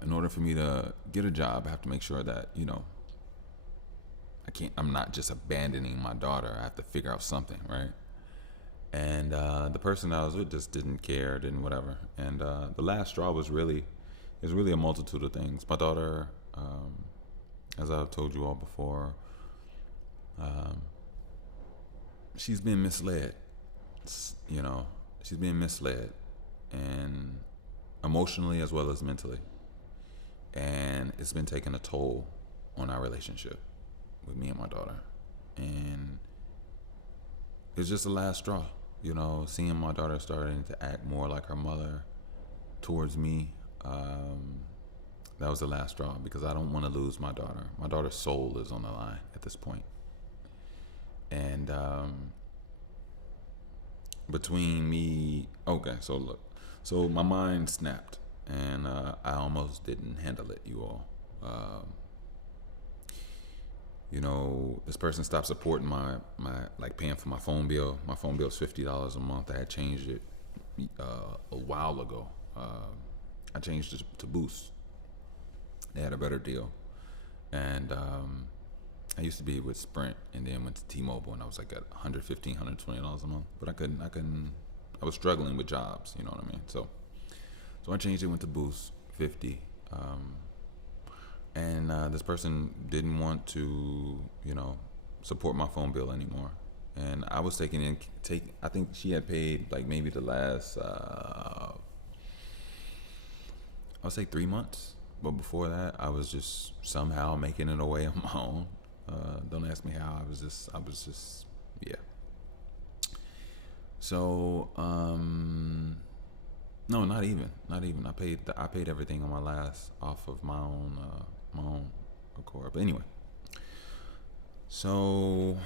In order for me to get a job, I have to make sure that, I'm not just abandoning my daughter. I have to figure out something, right? And the person I was with just didn't care, didn't whatever. And the last straw was really a multitude of things. My daughter, as I've told you all before, she's been misled. She's being misled, and emotionally as well as mentally. And it's been taking a toll on our relationship with me and my daughter. And it's just the last straw, seeing my daughter starting to act more like her mother towards me. That was the last straw because I don't want to lose my daughter. My daughter's soul is on the line at this point. between me, okay, so look, so my mind snapped, and I almost didn't handle it, you all. This person stopped supporting my like paying for my phone bill. My phone bill is $50 a month. I had changed it a while ago. I changed it to Boost. They had a better deal, and I used to be with Sprint, and then went to T-Mobile, and I was like at $115, $120 a month. But I couldn't. I was struggling with jobs. You know what I mean? So I changed it. Went to Boost 50. And this person didn't want to, support my phone bill anymore. And I was I think she had paid like maybe the last, I would say 3 months. But before that, I was just somehow making it away on my own. Don't ask me how. I was just, yeah. So, no, not even. I paid everything on my last off of my own accord. But anyway, so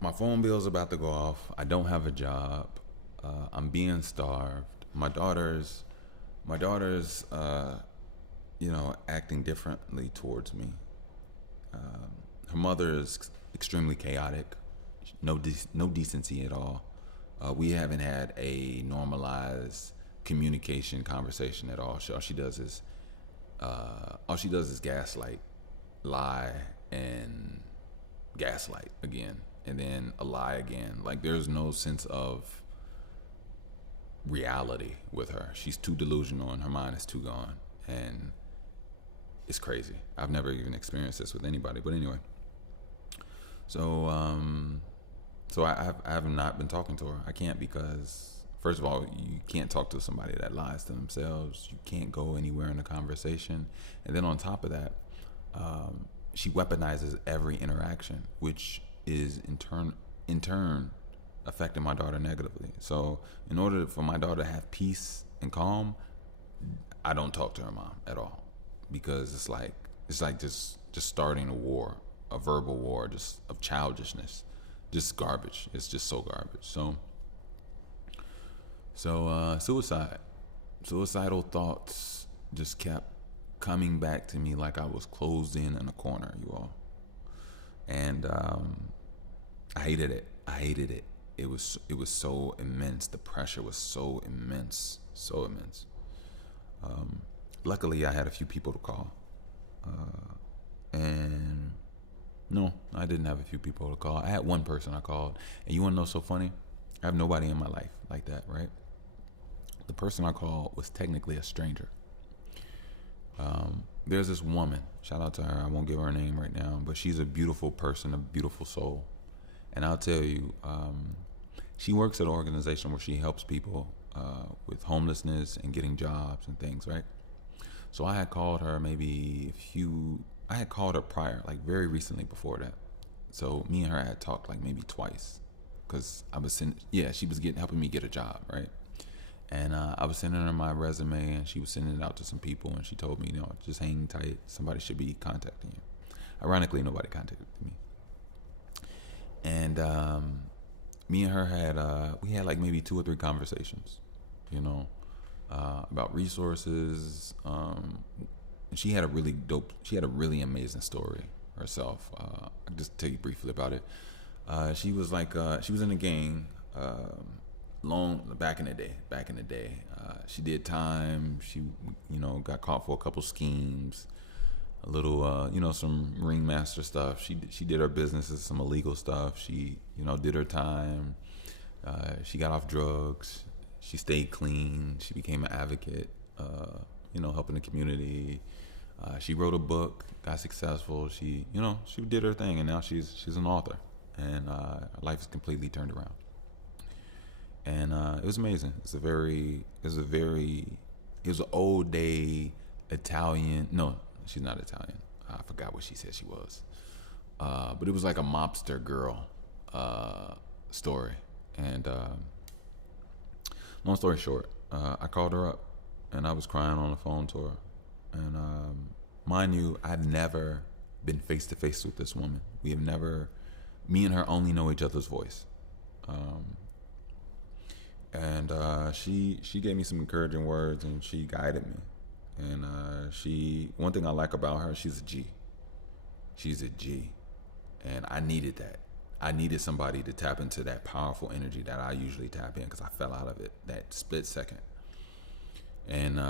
my phone bill's about to go off. I don't have a job. I'm being starved. My daughter's, acting differently towards me. Her mother is extremely chaotic. No decency at all. We haven't had a normalized communication conversation at all. All she does is gaslight, lie, and gaslight again, and then a lie again. Like, there's no sense of reality with her. She's too delusional, and her mind is too gone, and it's crazy. I've never even experienced this with anybody. But anyway, so I have not been talking to her. I can't, because first of all, you can't talk to somebody that lies to themselves. You can't go anywhere in a conversation. And then on top of that, she weaponizes every interaction, which is in turn affecting my daughter negatively. So in order for my daughter to have peace and calm, I don't talk to her mom at all, because it's like just starting a war, a verbal war, just of childishness, just garbage. It's just so garbage. So suicidal thoughts just kept coming back to me like I was closed in a corner, you all. And I hated it. It was so immense. The pressure was so immense. Luckily, I had a few people to call. And no, I didn't have a few people to call. I had one person I called. And you want to know so funny? I have nobody in my life like that, right? The person I called was technically a stranger. There's this woman, shout out to her, I won't give her name right now, but she's a beautiful person, a beautiful soul. And I'll tell you, she works at an organization where she helps people with homelessness and getting jobs and things, right? So I had called her I had called her prior, like very recently before that. So me and her had talked like maybe twice, because she was helping me get a job, right? And I was sending her my resume, and she was sending it out to some people, and she told me, just hang tight. Somebody should be contacting you. Ironically, nobody contacted me. And me and her had like maybe 2 or 3 conversations, about resources. And she had a really amazing story herself. I'll just tell you briefly about it. She was she was in a gang, long back in the day. She did time. She, got caught for a couple schemes, a little, some ringmaster stuff. She did her businesses, some illegal stuff. She, did her time. She got off drugs. She stayed clean. She became an advocate, helping the community. She wrote a book, got successful. She did her thing, and now she's an author, and her life is completely turned around. And it was amazing. It was an old day Italian. No, she's not Italian. I forgot what she said she was. But it was like a mobster girl story. And long story short, I called her up, and I was crying on the phone to her. And mind you, I've never been face to face with this woman. We have never Me and her only know each other's voice. And she gave me some encouraging words, and she guided me. And one thing I like about her, she's a G. She's a G. And I needed that. I needed somebody to tap into that powerful energy that I usually tap in, because I fell out of it that split second. And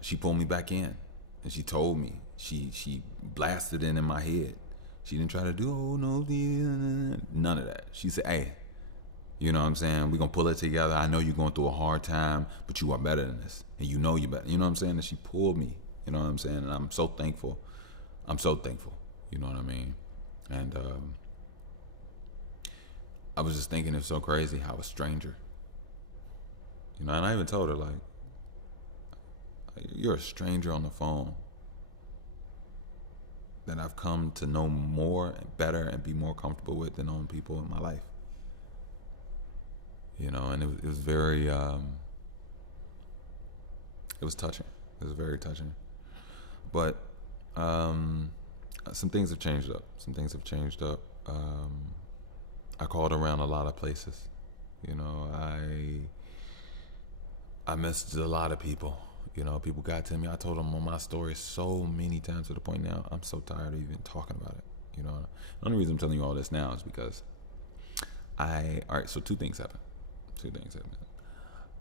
she pulled me back in, and she told me, she blasted it in my head. She didn't try to do, oh no, none of that. She said, hey, you know what I'm saying? We're going to pull it together. I know you're going through a hard time, but you are better than this. And you know you're better. You know what I'm saying? And she pulled me. You know what I'm saying? And I'm so thankful. I'm so thankful. You know what I mean? And I was just thinking, it's so crazy how a stranger, you know, and I even told her, like, you're a stranger on the phone that I've come to know more and better and be more comfortable with than knowing people in my life. You know, and it was very, it was touching. It was very touching. But some things have changed up. I called around a lot of places. You know, I messaged a lot of people. You know, people got to me. I told them on my story so many times, to the point now I'm so tired of even talking about it. You know, the only reason I'm telling you all this now is because all right, so two things happened.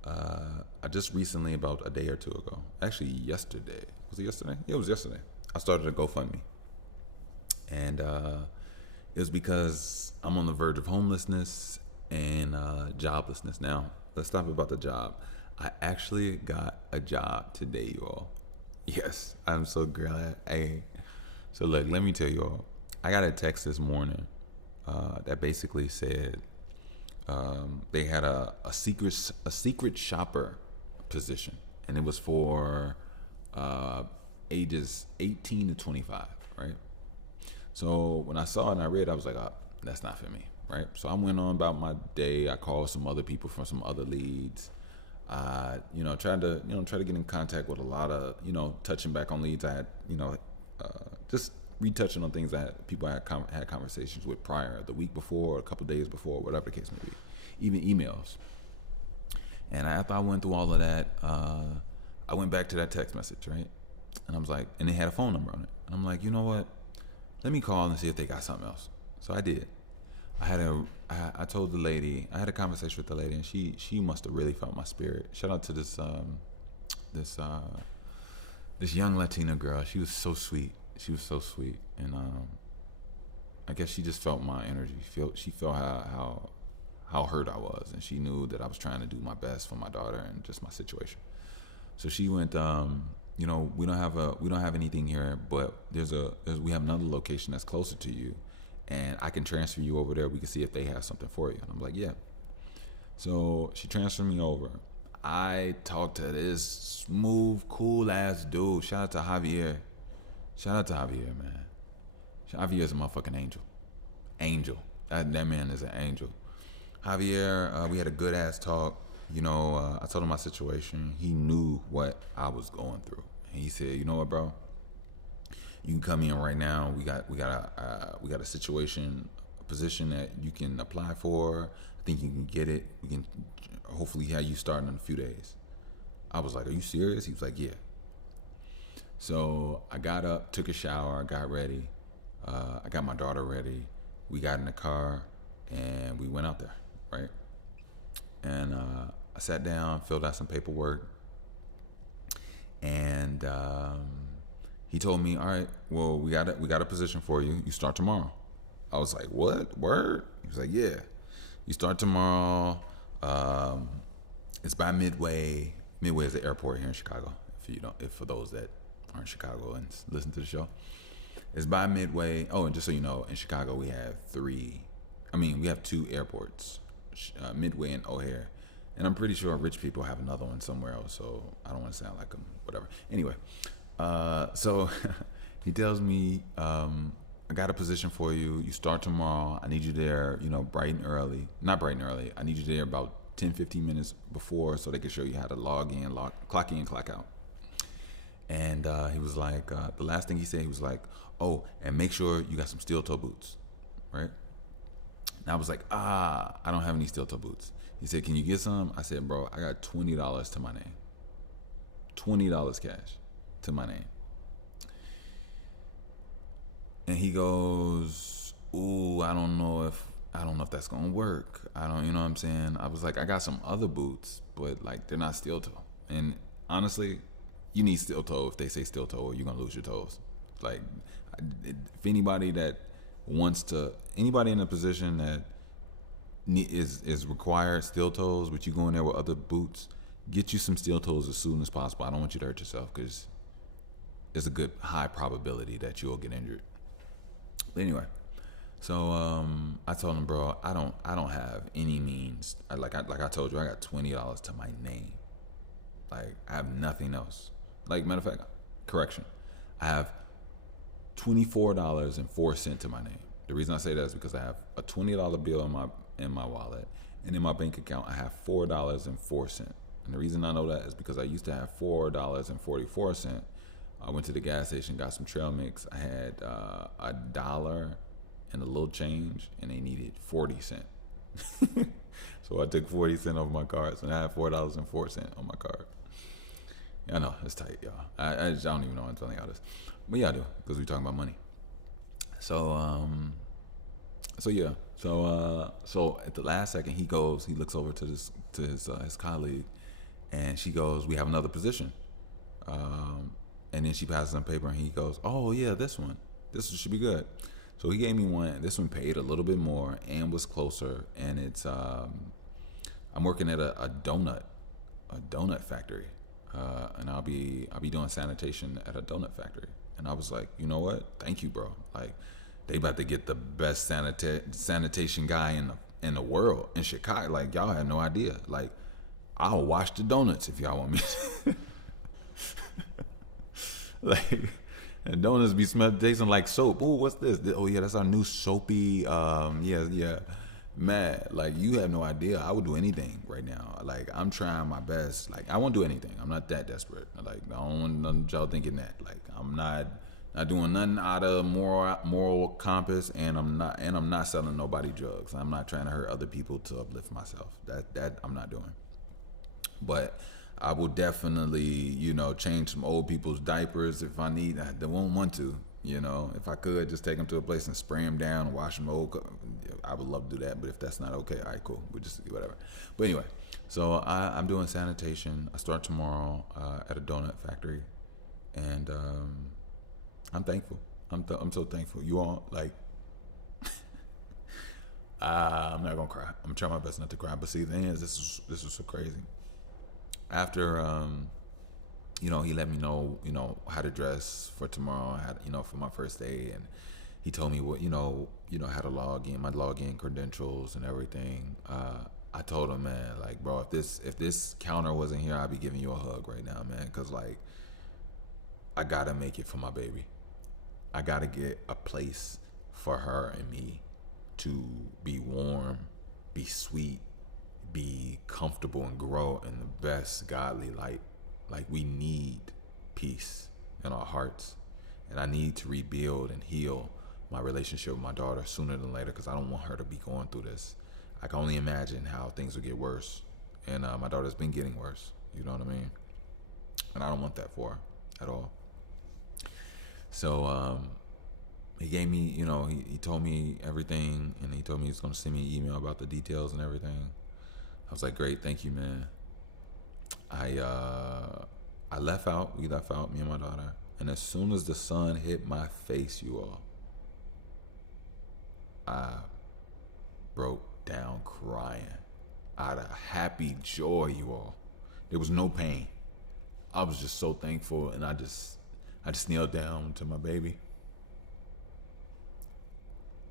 I just recently, about a day or two ago, actually yesterday, was it yesterday? Yeah, it was yesterday. I started a GoFundMe. And it was because I'm on the verge of homelessness and joblessness. Now, let's talk about the job. I actually got a job today, you all. Yes, I'm so glad. Hey, so look, let me tell you all. I got a text this morning that basically said they had a secret shopper position, and it was for ages 18 to 25, right? So when I saw it and I read it, I was like, oh, that's not for me, right? So I went on about my day. I called some other people from some other leads. Tried to get in contact with a lot of, touching back on leads. I had, just retouching on things that people had conversations with prior, the week before, a couple of days before, whatever the case may be, even emails. And after I went through all of that, I went back to that text message, right? And I was like, and they had a phone number on it. And I'm like, you know what? Let me call and see if they got something else. So I did. I told the lady, I had a conversation with the lady, and she must have really felt my spirit. Shout out to this young Latina girl. She was so sweet. And I guess she just felt my energy. She felt how hurt I was, and she knew that I was trying to do my best for my daughter and just my situation. So she went, we don't have anything here, but we have another location that's closer to you, and I can transfer you over there. We can see if they have something for you. And I'm like, yeah. So she transferred me over. I talked to this smooth, cool ass dude. Shout out to Javier. Man. Javier's a motherfucking angel. That man is an angel. Javier, we had a good ass talk. I told him my situation. He knew what I was going through, and he said, "You know what, bro? You can come in right now. We got a situation, a position that you can apply for. I think you can get it. We can hopefully have you starting in a few days." I was like, "Are you serious?" He was like, "Yeah." So I got up, took a shower, got ready. I got my daughter ready. We got in the car, and we went out there, right? And I sat down, filled out some paperwork, and he told me, "All right, well, we got a position for you. You start tomorrow." I was like, "What? Word?" He was like, "Yeah, you start tomorrow. It's by Midway. Midway is the airport here in Chicago. If for those that aren't in Chicago and listen to the show, it's by Midway. Oh, and just so you know, in Chicago we have two airports, Midway and O'Hare, and I'm pretty sure rich people have another one somewhere else. So I don't want to sound like them, whatever. Anyway, so he tells me, I got a position for you. You start tomorrow. I need you there, bright and early. Not bright and early. I need you there about 10, 15 minutes before so they can show you how to clock in, clock out. And he was like, the last thing he said, he was like, "Oh, and make sure you got some steel toe boots," right? And I was like, I don't have any steel toe boots. He said, can you get some? I said, bro, I got $20 to my name. $20 cash to my name. And he goes, ooh, I don't know if that's gonna work. I don't, you know what I'm saying? I was like, I got some other boots, but like they're not steel toe. And honestly, you need steel toe if they say steel toe, or you're gonna lose your toes. Like, if anybody that wants to, anybody in a position that is required steel toes, but you go in there with other boots, get you some steel toes as soon as possible. I don't want you to hurt yourself, because there's a good high probability that you'll get injured. But anyway, so I told him, bro, I don't have any means. Like I told you, I got $20 to my name. Like, I have nothing else. Like, matter of fact, correction, I have $24.04 to my name. The reason I say that is because I have a $20 bill in my wallet, and in my bank account I have $4.04. And the reason I know that is because I used to have $4.44. I went to the gas station, got some trail mix. I had $1 and a little change, and they needed 40 cents. So I took 40 cents off my card, so now I have $4.04 on my card. Yeah, I know, it's tight, y'all. I don't even know what I'm telling y'all this. But yeah, I do, because we're talking about money. So yeah. So at the last second, he looks over to his colleague, and she goes, we have another position. And then she passes him paper, and he goes, oh yeah, this should be good. So he gave me one. This one paid a little bit more and was closer, and it's I'm working at a donut factory, and I'll be doing sanitation at a donut factory. And I was like, you know what? Thank you, bro. Like, they about to get the best sanitation guy in the world in Chicago. Like, y'all have no idea. Like, I'll wash the donuts if y'all want me to. Like, and donuts be tasting like soap. Ooh, what's this? Oh yeah, that's our new soapy. Yeah. Mad. Like, you have no idea. I would do anything right now. Like, I'm trying my best. Like, I won't do anything. I'm not that desperate. Like, I don't want none of y'all thinking that. Like, I'm not doing nothing out of moral compass, and I'm not selling nobody drugs. I'm not trying to hurt other people to uplift myself. That I'm not doing. But I will definitely, change some old people's diapers if I need. I won't want to, if I could just take them to a place and spray them down and wash them old. I would love to do that, but if that's not okay, all right, cool. We'll just whatever. But anyway, so I'm doing sanitation. I start tomorrow at a donut factory, and I'm thankful. I'm so thankful. You all, like, I'm not gonna cry. I'm trying my best not to cry. But see, the thing is, this was so crazy. After he let me know, how to dress for tomorrow, for my first day, and he told me what, how to log in, my login credentials and everything. I told him, man, like, bro, if this counter wasn't here, I'd be giving you a hug right now, man, because, like, I gotta make it for my baby. I gotta get a place for her and me to be warm, be sweet, be comfortable, and grow in the best godly light. Like, we need peace in our hearts, and I need to rebuild and heal my relationship with my daughter sooner than later, because I don't want her to be going through this. I can only imagine how things will get worse, and my daughter's been getting worse, you know what I mean? And I don't want that for her at all. So he gave me, he told me everything, and he told me he was going to send me an email about the details and everything. I was like, great, thank you, man. I left out, me and my daughter, and as soon as the sun hit my face, you all, I broke down crying out of happy joy, you all. There was no pain. I was just so thankful, and I just kneeled down to my baby,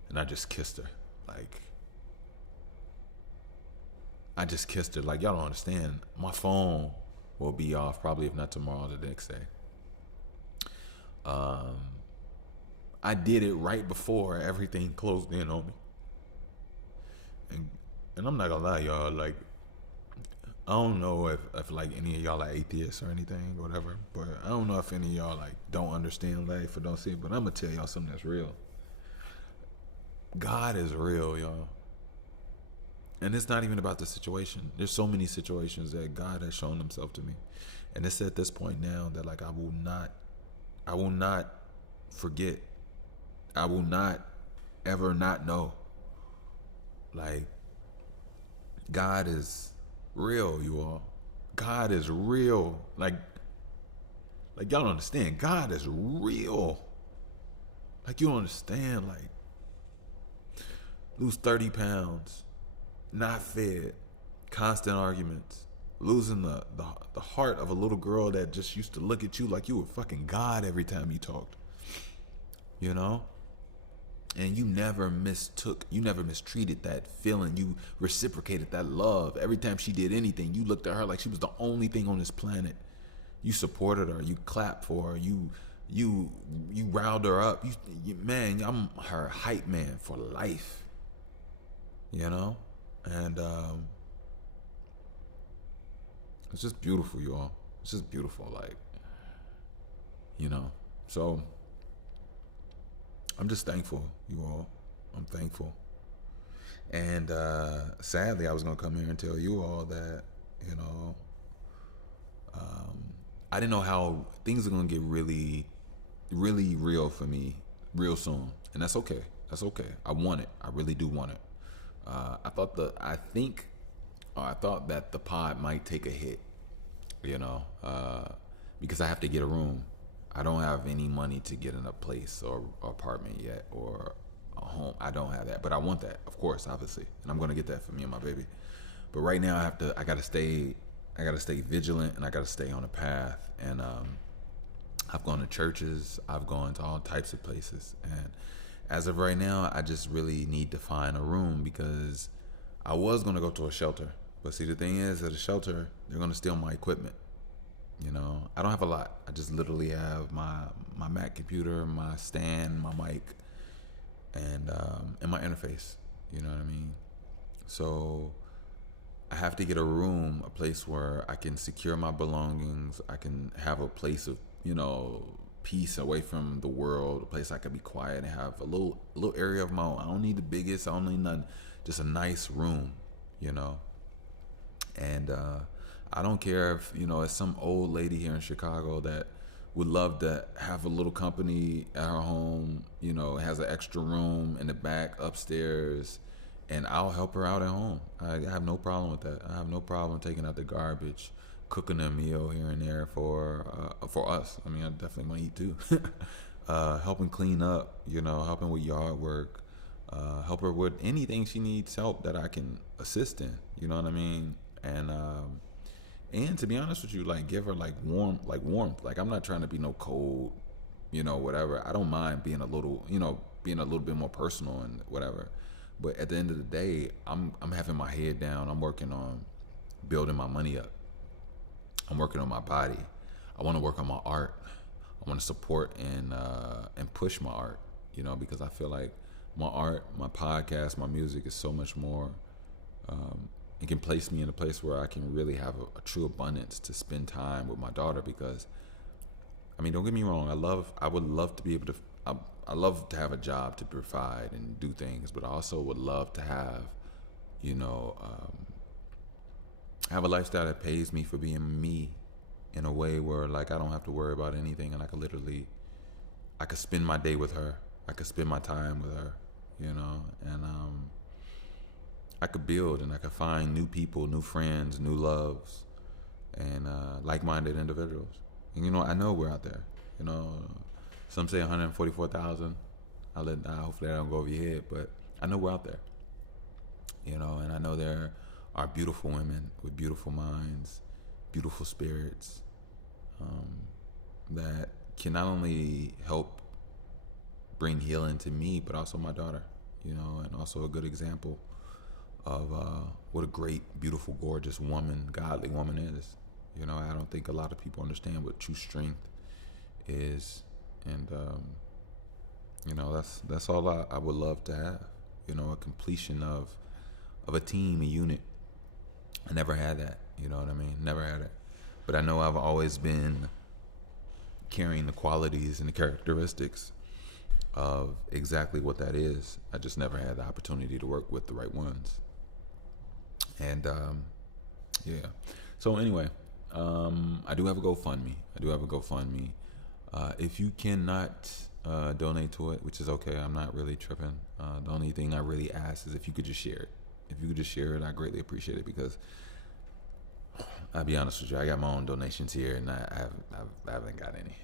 and I just kissed her. Like, I just kissed her. Like, y'all don't understand. My phone will be off probably, if not tomorrow, the next day. I did it right before everything closed in on me. And I'm not gonna lie, y'all, like, I don't know if like any of y'all are atheists or anything or whatever, but I don't know if any of y'all like don't understand life or don't see it, but I'm gonna tell y'all something that's real. God is real, y'all. And it's not even about the situation. There's so many situations that God has shown himself to me. And it's at this point now that like I will not forget. I will not ever not know. Like, God is real, you all. God is real. Like y'all don't understand. God is real. Like, you don't understand. Like, lose 30 pounds, not fed, constant arguments, losing the heart of a little girl that just used to look at you like you were fucking God every time you talked. You know? And you never mistreated that feeling. You reciprocated that love. Every time she did anything, you looked at her like she was the only thing on this planet. You supported her. You clapped for her. You riled her up. Man, I'm her hype man for life. You know? And it's just beautiful, you all. It's just beautiful, like, you know. So I'm just thankful, you all. I'm thankful. And sadly, I was going to come here and tell you all that, you know, I didn't know how things are going to get really, really real for me real soon. And that's okay. That's okay. I want it. I really do want it. I thought that the pod might take a hit, you know, because I have to get a room. I don't have any money to get in a place or apartment yet, or a home. I don't have that, but I want that, of course, obviously, and I'm gonna get that for me and my baby. But right now, I gotta stay vigilant, and I gotta stay on a path. And I've gone to churches, I've gone to all types of places, and as of right now, I just really need to find a room, because I was gonna go to a shelter, but see, the thing is, at a shelter, they're gonna steal my equipment. You know, I don't have a lot. I just literally have my Mac computer, my stand, my mic, and my interface. You know what I mean? So I have to get a room, a place where I can secure my belongings. I can have a place of, you know, peace away from the world, a place I can be quiet and have a little area of my own. I don't need the biggest. I don't need nothing. Just a nice room, you know. And I don't care if, you know, it's some old lady here in Chicago that would love to have a little company at her home, you know, has an extra room in the back upstairs, and I'll help her out at home. I have no problem with that. I have no problem taking out the garbage, cooking a meal here and there for us. I mean, I definitely want to eat too. Helping clean up, you know, helping with yard work, help her with anything she needs help that I can assist in, you know what I mean? And to be honest with you, like, give her warmth. Like, I'm not trying to be no cold, you know, whatever. I don't mind being a little bit more personal and whatever. But at the end of the day, I'm having my head down. I'm working on building my money up. I'm working on my body. I want to work on my art. I want to support and push my art, you know, because I feel like my art, my podcast, my music is so much more. It can place me in a place where I can really have a true abundance to spend time with my daughter, because, I mean, don't get me wrong. I would love to be able to, I love to have a job to provide and do things, but I also would love to have, you know, have a lifestyle that pays me for being me in a way where, like, I don't have to worry about anything, and I could spend my day with her. I could spend my time with her, you know, and, I could build, and I could find new people, new friends, new loves, and like-minded individuals. And, you know, I know we're out there. You know, some say 144,000. Hopefully I don't go over your head, but I know we're out there. You know, and I know there are beautiful women with beautiful minds, beautiful spirits, that can not only help bring healing to me, but also my daughter, you know, and also a good example of what a great, beautiful, gorgeous woman, godly woman is. You know, I don't think a lot of people understand what true strength is, and you know, that's all I would love to have. You know, a completion of a team, a unit. I never had that. You know what I mean? Never had it. But I know I've always been carrying the qualities and the characteristics of exactly what that is. I just never had the opportunity to work with the right ones. And yeah. So anyway, I do have a GoFundMe. If you cannot donate to it, which is okay, I'm not really tripping. The only thing I really ask is if you could just share it. If you could just share it, I greatly appreciate it, because I'll be honest with you, I got my own donations here, and I haven't got any.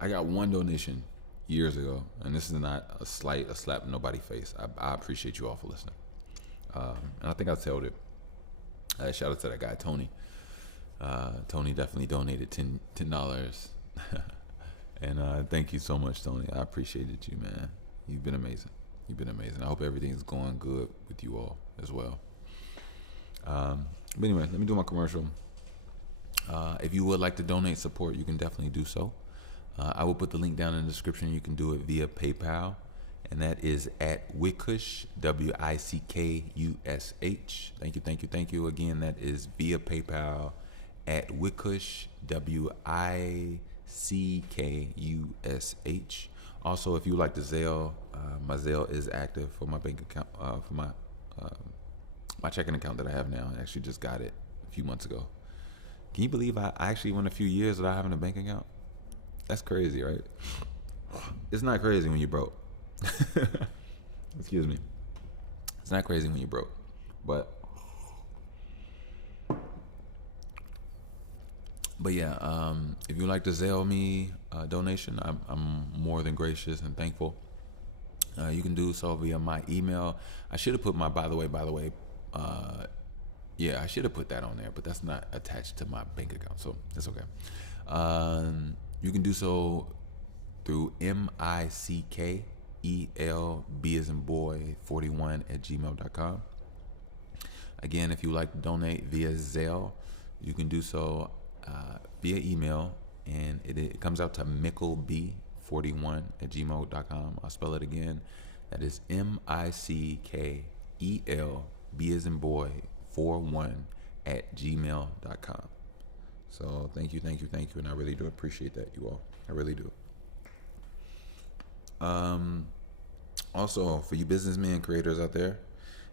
I got one donation years ago, and this is not a slap in nobody's face. I appreciate you all for listening. And I think I told it. Shout out to that guy, Tony. Tony definitely donated $10. And thank you so much, Tony. I appreciated you, man. You've been amazing. I hope everything's going good with you all as well. But anyway, let me do my commercial. If you would like to donate support, you can definitely do so. I will put the link down in the description. You can do it via PayPal, and that is at Wickush, WICKUSH. Thank you. Again, that is via PayPal at Wickush, WICKUSH. Also, if you like the Zelle, my Zelle is active for my bank account, for my checking account that I have now. I actually just got it a few months ago. Can you believe I actually went a few years without having a bank account? That's crazy, right? It's not crazy when you're broke. Excuse me. It's not crazy when you're broke. But yeah, if you like to Zelle me donation, I'm more than gracious and thankful. You can do so via my email. I should have put my by the way. Yeah, I should have put that on there, but that's not attached to my bank account, so that's okay. You can do so through MICKELB as in boy 41 at gmail.com. Again, if you like to donate via Zelle, you can do so via email, and it comes out to mickleb41 at gmail.com. I'll spell it again. That is MICKELB as in boy 41 at gmail.com. So thank you, and I really do appreciate that, you all. I really do. Also, for you businessmen, creators out there,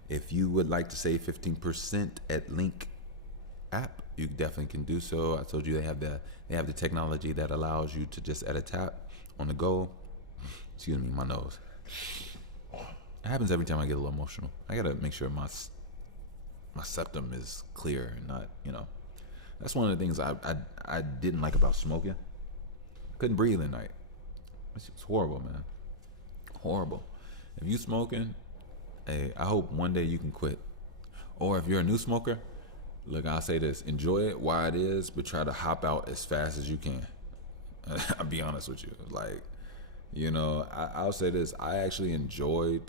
if you would like to save 15% at Link app, you definitely can do so. I told you they have the technology that allows you to just at a tap on the go. Excuse me, my nose. It happens every time I get a little emotional. I gotta make sure my septum is clear and not, That's one of the things I didn't like about smoking. Couldn't breathe at night. It was horrible, man. Horrible. If you smoking, hey, I hope one day you can quit. Or if you're a new smoker, look, I'll say this: enjoy it while it is, but try to hop out as fast as you can. I'll be honest with you. I'll say this: I actually enjoyed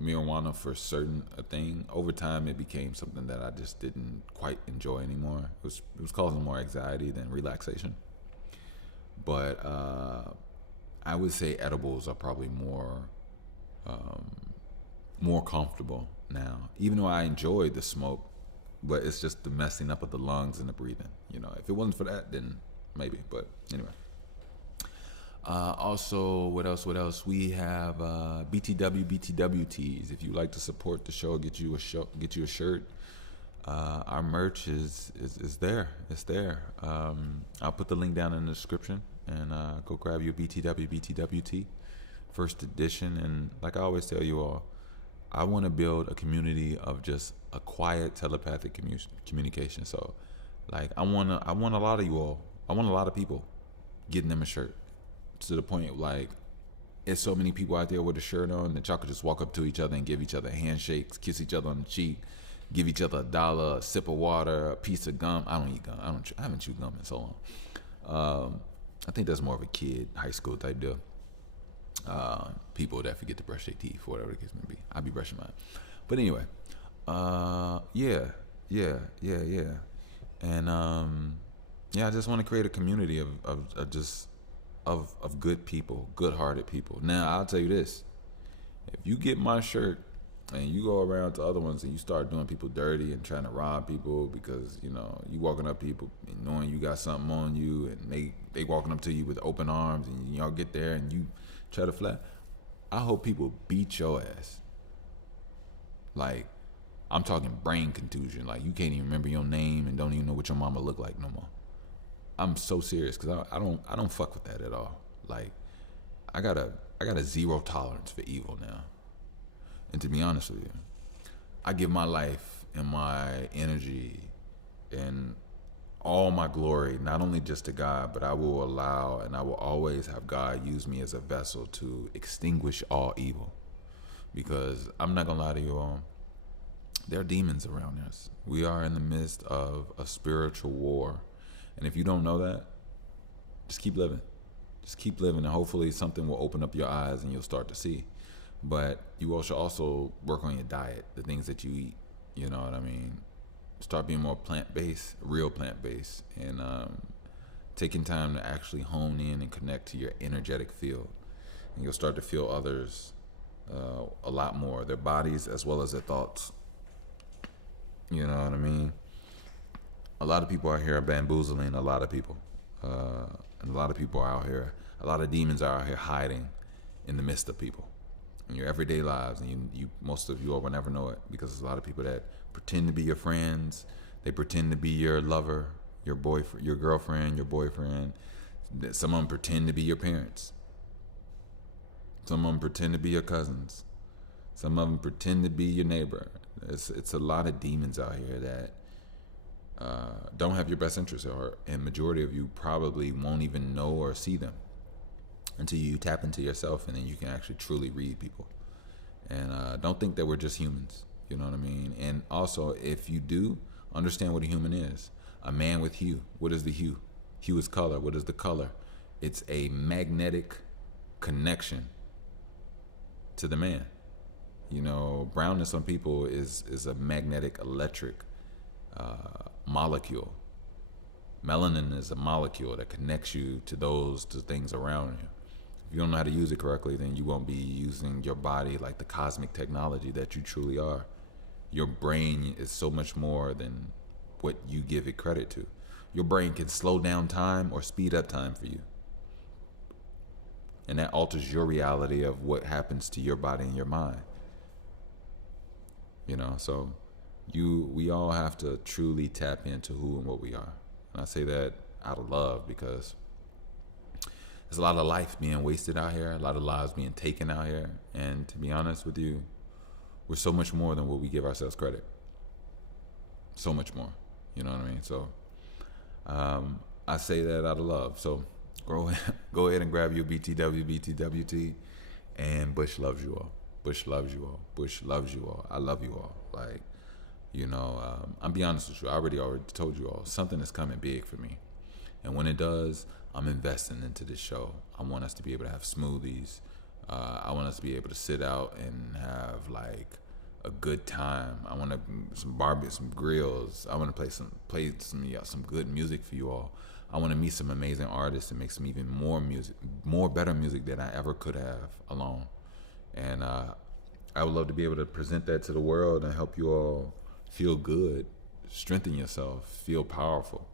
marijuana for a thing. Over time, it became something that I just didn't quite enjoy anymore. It was causing more anxiety than relaxation. But I would say edibles are probably more comfortable now. Even though I enjoyed the smoke, but it's just the messing up of the lungs and the breathing. If it wasn't for that, then maybe. But anyway. Also, what else? We have BTW tees. If you like to support the show, get you a shirt. Our merch is there. It's there. I'll put the link down in the description, and go grab your BTW tee, first edition. And like I always tell you all, I want to build a community of just a quiet telepathic communication. So, I want a lot of you all. I want a lot of people getting them a shirt. To the point, there's so many people out there with a shirt on that y'all could just walk up to each other and give each other handshakes, kiss each other on the cheek, give each other $1, a sip of water, a piece of gum. I don't eat gum. I haven't chewed gum in so long. I think that's more of a kid, high school type deal. People that forget to brush their teeth, or whatever the case may be. I'll be brushing mine. But anyway, yeah. And I just want to create a community of good people, good-hearted people. Now, I'll tell you this: if you get my shirt and you go around to other ones and you start doing people dirty and trying to rob people because you walking up to people and knowing you got something on you, and they walking up to you with open arms, and y'all get there and you try to flat, I hope people beat your ass. I'm talking brain contusion. Like, you can't even remember your name and don't even know what your mama look like no more. I'm so serious because I don't fuck with that at all. Like, I got a zero tolerance for evil now. And to be honest with you, I give my life and my energy and all my glory, not only just to God, but I will allow and I will always have God use me as a vessel to extinguish all evil. Because I'm not gonna lie to you all, there are demons around us. We are in the midst of a spiritual war. And if you don't know that, just keep living. Just keep living, and hopefully something will open up your eyes and you'll start to see. But you should also work on your diet, the things that you eat. You know what I mean? Start being more plant-based, real plant-based, and taking time to actually hone in and connect to your energetic field. And you'll start to feel others a lot more, their bodies as well as their thoughts. You know what I mean? A lot of people out here are bamboozling a lot of people. And a lot of people are out here, a lot of demons are out here hiding in the midst of people in your everyday lives. And you most of you all will never know it, because there's a lot of people that pretend to be your friends. They pretend to be your lover, your boyfriend, your girlfriend, your boyfriend. Some of them pretend to be your parents. Some of them pretend to be your cousins. Some of them pretend to be your neighbor. It's a lot of demons out here that don't have your best interests at heart, and majority of you probably won't even know or see them until you tap into yourself, and then you can actually truly read people. And don't think that we're just humans. You know what I mean? And also, if you do, understand what a human is. A man with hue. What is the hue? Hue is color. What is the color? It's a magnetic connection to the man. You know, brownness on people is a magnetic electric molecule. Melanin is a molecule that connects you to things around you. If you don't know how to use it correctly, then you won't be using your body like the cosmic technology that you truly are. Your brain is so much more than what you give it credit to. Your brain can slow down time or speed up time for you. And that alters your reality of what happens to your body and your mind. You know, so we all have to truly tap into who and what we are. And I say that out of love, because there's a lot of life being wasted out here, a lot of lives being taken out here. And to be honest with you, we're so much more than what we give ourselves credit. So much more. You know what I mean? So I say that out of love. So go ahead and grab your BTW, BTWT, and Bush loves you all. Bush loves you all. Bush loves you all. I love you all. Like, you know, I'll be honest with you. I already told you all, something is coming big for me. And when it does, I'm investing into this show. I want us to be able to have smoothies. I want us to be able to sit out and have like a good time. I want some barbecue, some grills. I want to play some good music for you all. I want to meet some amazing artists and make some even more better music than I ever could have alone. And I would love to be able to present that to the world and help you all feel good, strengthen yourself, feel powerful,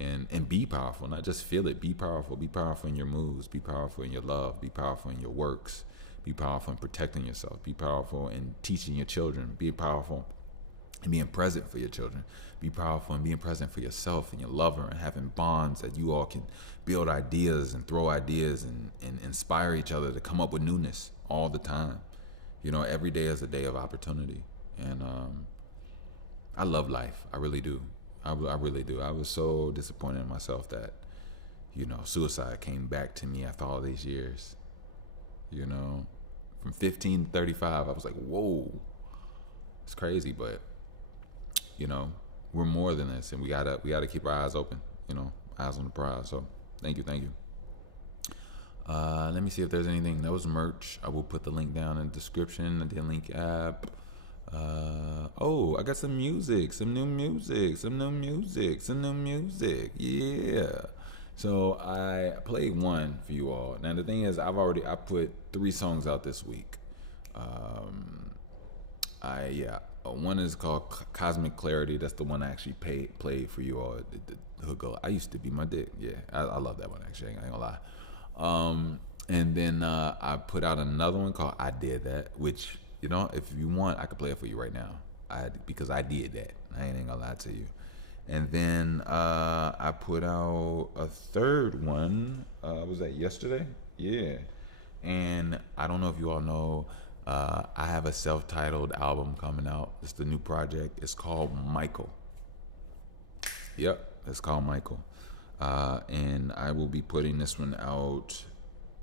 and be powerful. Not just feel it, be powerful. Be powerful in your moves, be powerful in your love, be powerful in your works, be powerful in protecting yourself, be powerful in teaching your children, be powerful in being present for your children, be powerful in being present for yourself and your lover, and having bonds that you all can build ideas and throw ideas and inspire each other to come up with newness all the time. You know, every day is a day of opportunity. And I love life. I really do. I really do. I was so disappointed in myself that, you know, suicide came back to me after all these years. You know, from 15 to 35, I was like, whoa, it's crazy. But, you know, we're more than this, and we gotta keep our eyes open, you know, eyes on the prize. So thank you. Let me see if there's anything. That was merch. I will put the link down in the description, the link app. I got some new music. Yeah. So I played one for you all. Now the thing is, I put 3 songs out this week. One is called Cosmic Clarity. That's the one I actually played for you all. The hook go, I used to be my dick. Yeah, I love that one actually. I ain't gonna lie. And then I put out another one called I Did That, which, you know, if you want, I could play it for you right now. because I did that. I ain't gonna lie to you. And then I put out a third one. Was that yesterday? Yeah. And I don't know if you all know, I have a self-titled album coming out. It's the new project. It's called Michael. Yep, it's called Michael. And I will be putting this one out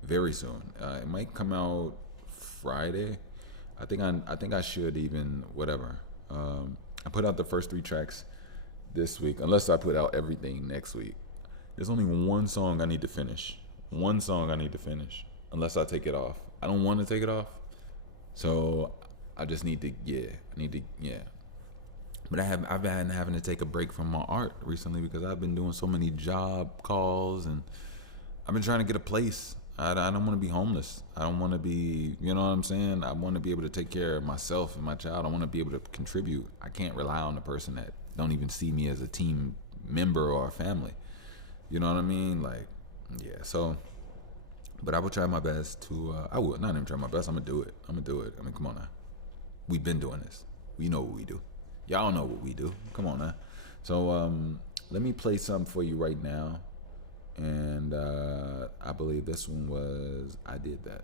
very soon. It might come out Friday. I think I should even whatever. I put out the first 3 tracks this week, unless I put out everything next week. There's only one song I need to finish. One song I need to finish, unless I take it off. I don't want to take it off, so I just need to But I've been having to take a break from my art recently because I've been doing so many job calls, and I've been trying to get a place. I don't want to be homeless. I don't want to be, you know what I'm saying? I want to be able to take care of myself and my child. I want to be able to contribute. I can't rely on the person that don't even see me as a team member or a family. You know what I mean? Like, yeah, so, but I will try my best to, I will not even try my best. I'm going to do it. I mean, come on now. We've been doing this. We know what we do. Y'all know what we do. Come on now. So, let me play something for you right now. And I believe this one was I Did That.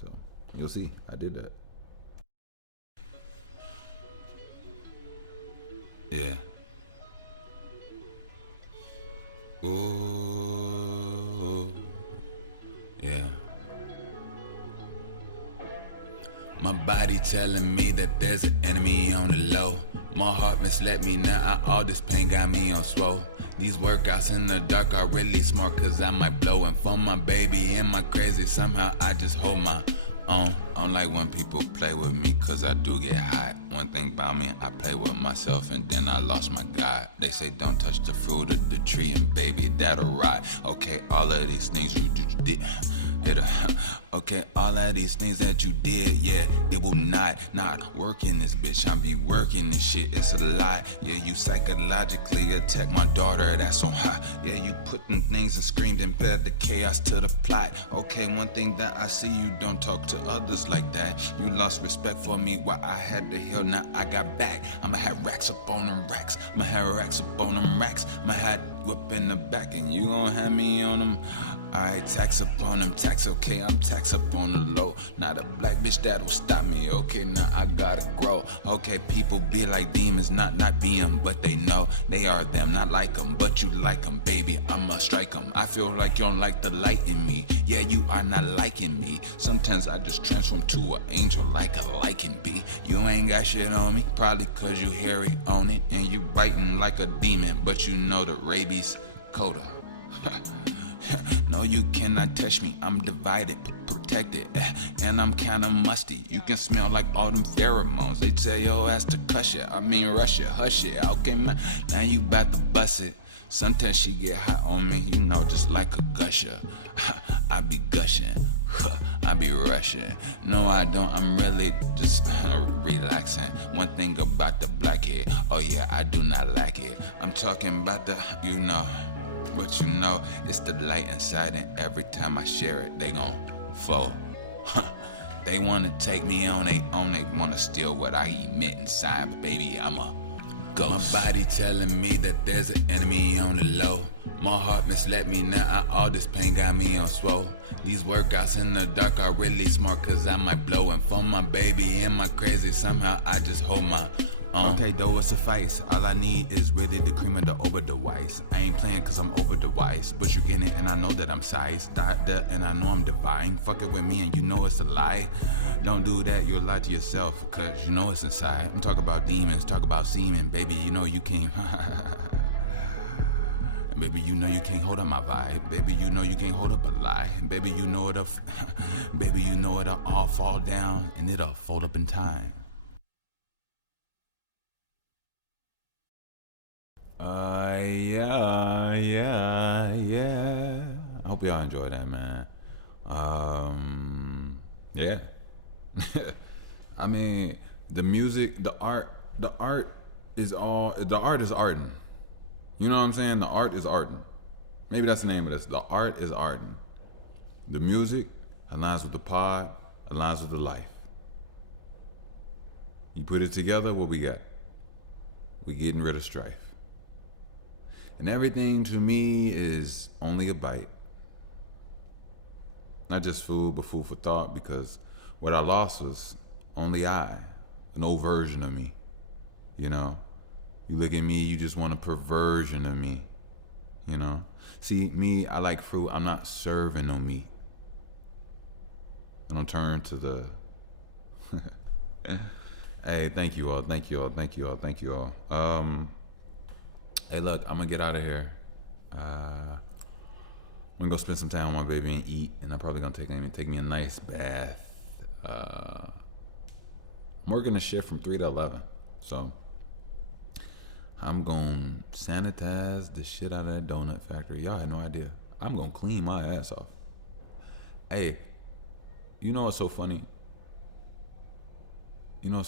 So you'll see, I did that. Yeah. Ooh. Yeah. My body telling me that there's an enemy on the low. My heart misled me now, all this pain got me on swole. These workouts in the dark are really smart, cause I might blow. And for my baby and my crazy, somehow I just hold my own. I don't like when people play with me, cause I do get hot. One thing about me, I play with myself and then I lost my God. They say don't touch the fruit of the tree, and baby, that'll rot. Okay, all of these things you did. Okay, all of these things that you did, yeah, it will not work in this bitch. I be working this shit, it's a lie. Yeah, you psychologically attack my daughter, that's on high. Yeah, you putting things and screamed and fed the chaos to the plot. Okay, one thing that I see, you don't talk to others like that. You lost respect for me while I had to heal, now I got back. I'ma have racks up on them racks. I'ma have racks up on them racks. I'ma have you up in the back and you gon' have me on them. Alright, tax up on them, tax, okay, I'm tax up on the low. Not a black bitch that'll stop me, okay, now I gotta grow. Okay, people be like demons, not being, but they know they are them, not like them, but you like them, baby, I'ma strike them. I feel like you don't like the light in me, yeah, you are not liking me. Sometimes I just transform to an angel like a lichen bee. You ain't got shit on me, probably cause you hairy on it, and you biting like a demon, but you know the rabies coda. No, you cannot touch me, I'm divided, protected, and I'm kinda musty. You can smell like all them pheromones. They tell your ass to cuss it, I mean rush it, hush it. Okay, man, now you bout to bust it. Sometimes she get hot on me, you know, just like a gusher. I be gushing, I be rushing. No, I don't, I'm really just relaxing. One thing about the blackhead, oh yeah, I do not like it. I'm talking about the, you know. But you know, it's the light inside, and every time I share it, they gon' flow. They wanna take me on they own, they wanna steal what I emit inside, but baby, I'm a ghost. My body telling me that there's an enemy on the low. My heart misled me now, all this pain got me on swole. These workouts in the dark are really smart, cause I might blow. And for my baby and my crazy, somehow I just hold my okay, though it suffice. All I need is really the cream of the over device. I ain't playing cause I'm over the wise, but you get it and I know that I'm size. And I know I'm divine. Fuck it with me and you know it's a lie. Don't do that, you'll lie to yourself, cause you know it's inside. I'm talking about demons, talk about semen, baby, you know you can't. Baby, you know you can't hold up my vibe. Baby, you know you can't hold up a lie. Baby, you know it'll baby, you know it'll all fall down and it'll fold up in time. Yeah. I hope y'all enjoy that, man. Yeah. I mean, the music, the art is ardent. You know what I'm saying? The art is ardent. Maybe that's the name of this. The art is ardent. The music aligns with the pod, aligns with the life. You put it together, what we got? We getting rid of strife. And everything to me is only a bite. Not just food, but food for thought, because what I lost was only an old version of me. You know? You look at me, you just want a perversion of me. You know? See, me, I like fruit. I'm not serving no meat. I don't turn to the... Hey, thank you all. Hey, look, I'm gonna get out of here. I'm gonna go spend some time with my baby and eat, and I'm probably gonna take me a nice bath. I'm working a shift from 3 to 11, so I'm gonna sanitize the shit out of that donut factory. Y'all had no idea. I'm gonna clean my ass off. Hey, you know what's so funny? You know,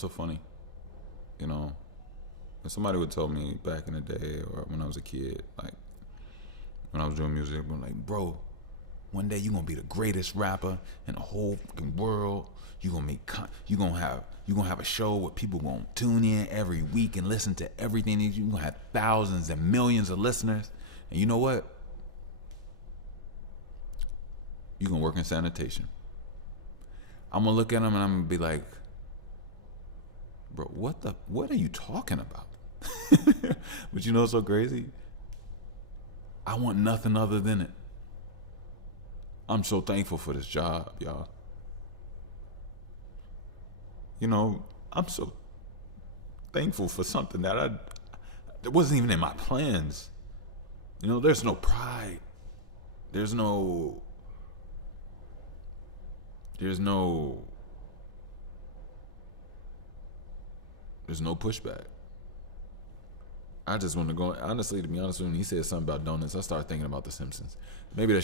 if somebody would tell me back in the day or when I was a kid, like when I was doing music, I'm like, bro, one day you gonna be the greatest rapper in the whole fucking world. You gonna have a show where people gonna tune in every week and listen to everything. You gonna have thousands and millions of listeners. And you know what? You gonna work in sanitation. I'm gonna look at them and I'm gonna be like, bro, what are you talking about? But you know what's so crazy? I want nothing other than it. I'm so thankful for this job, y'all. You know, I'm so thankful for something that wasn't even in my plans. You know, there's no pride. There's no pushback. I just want to go. Honestly, to be honest with you, when he said something about donuts, I started thinking about The Simpsons. Maybe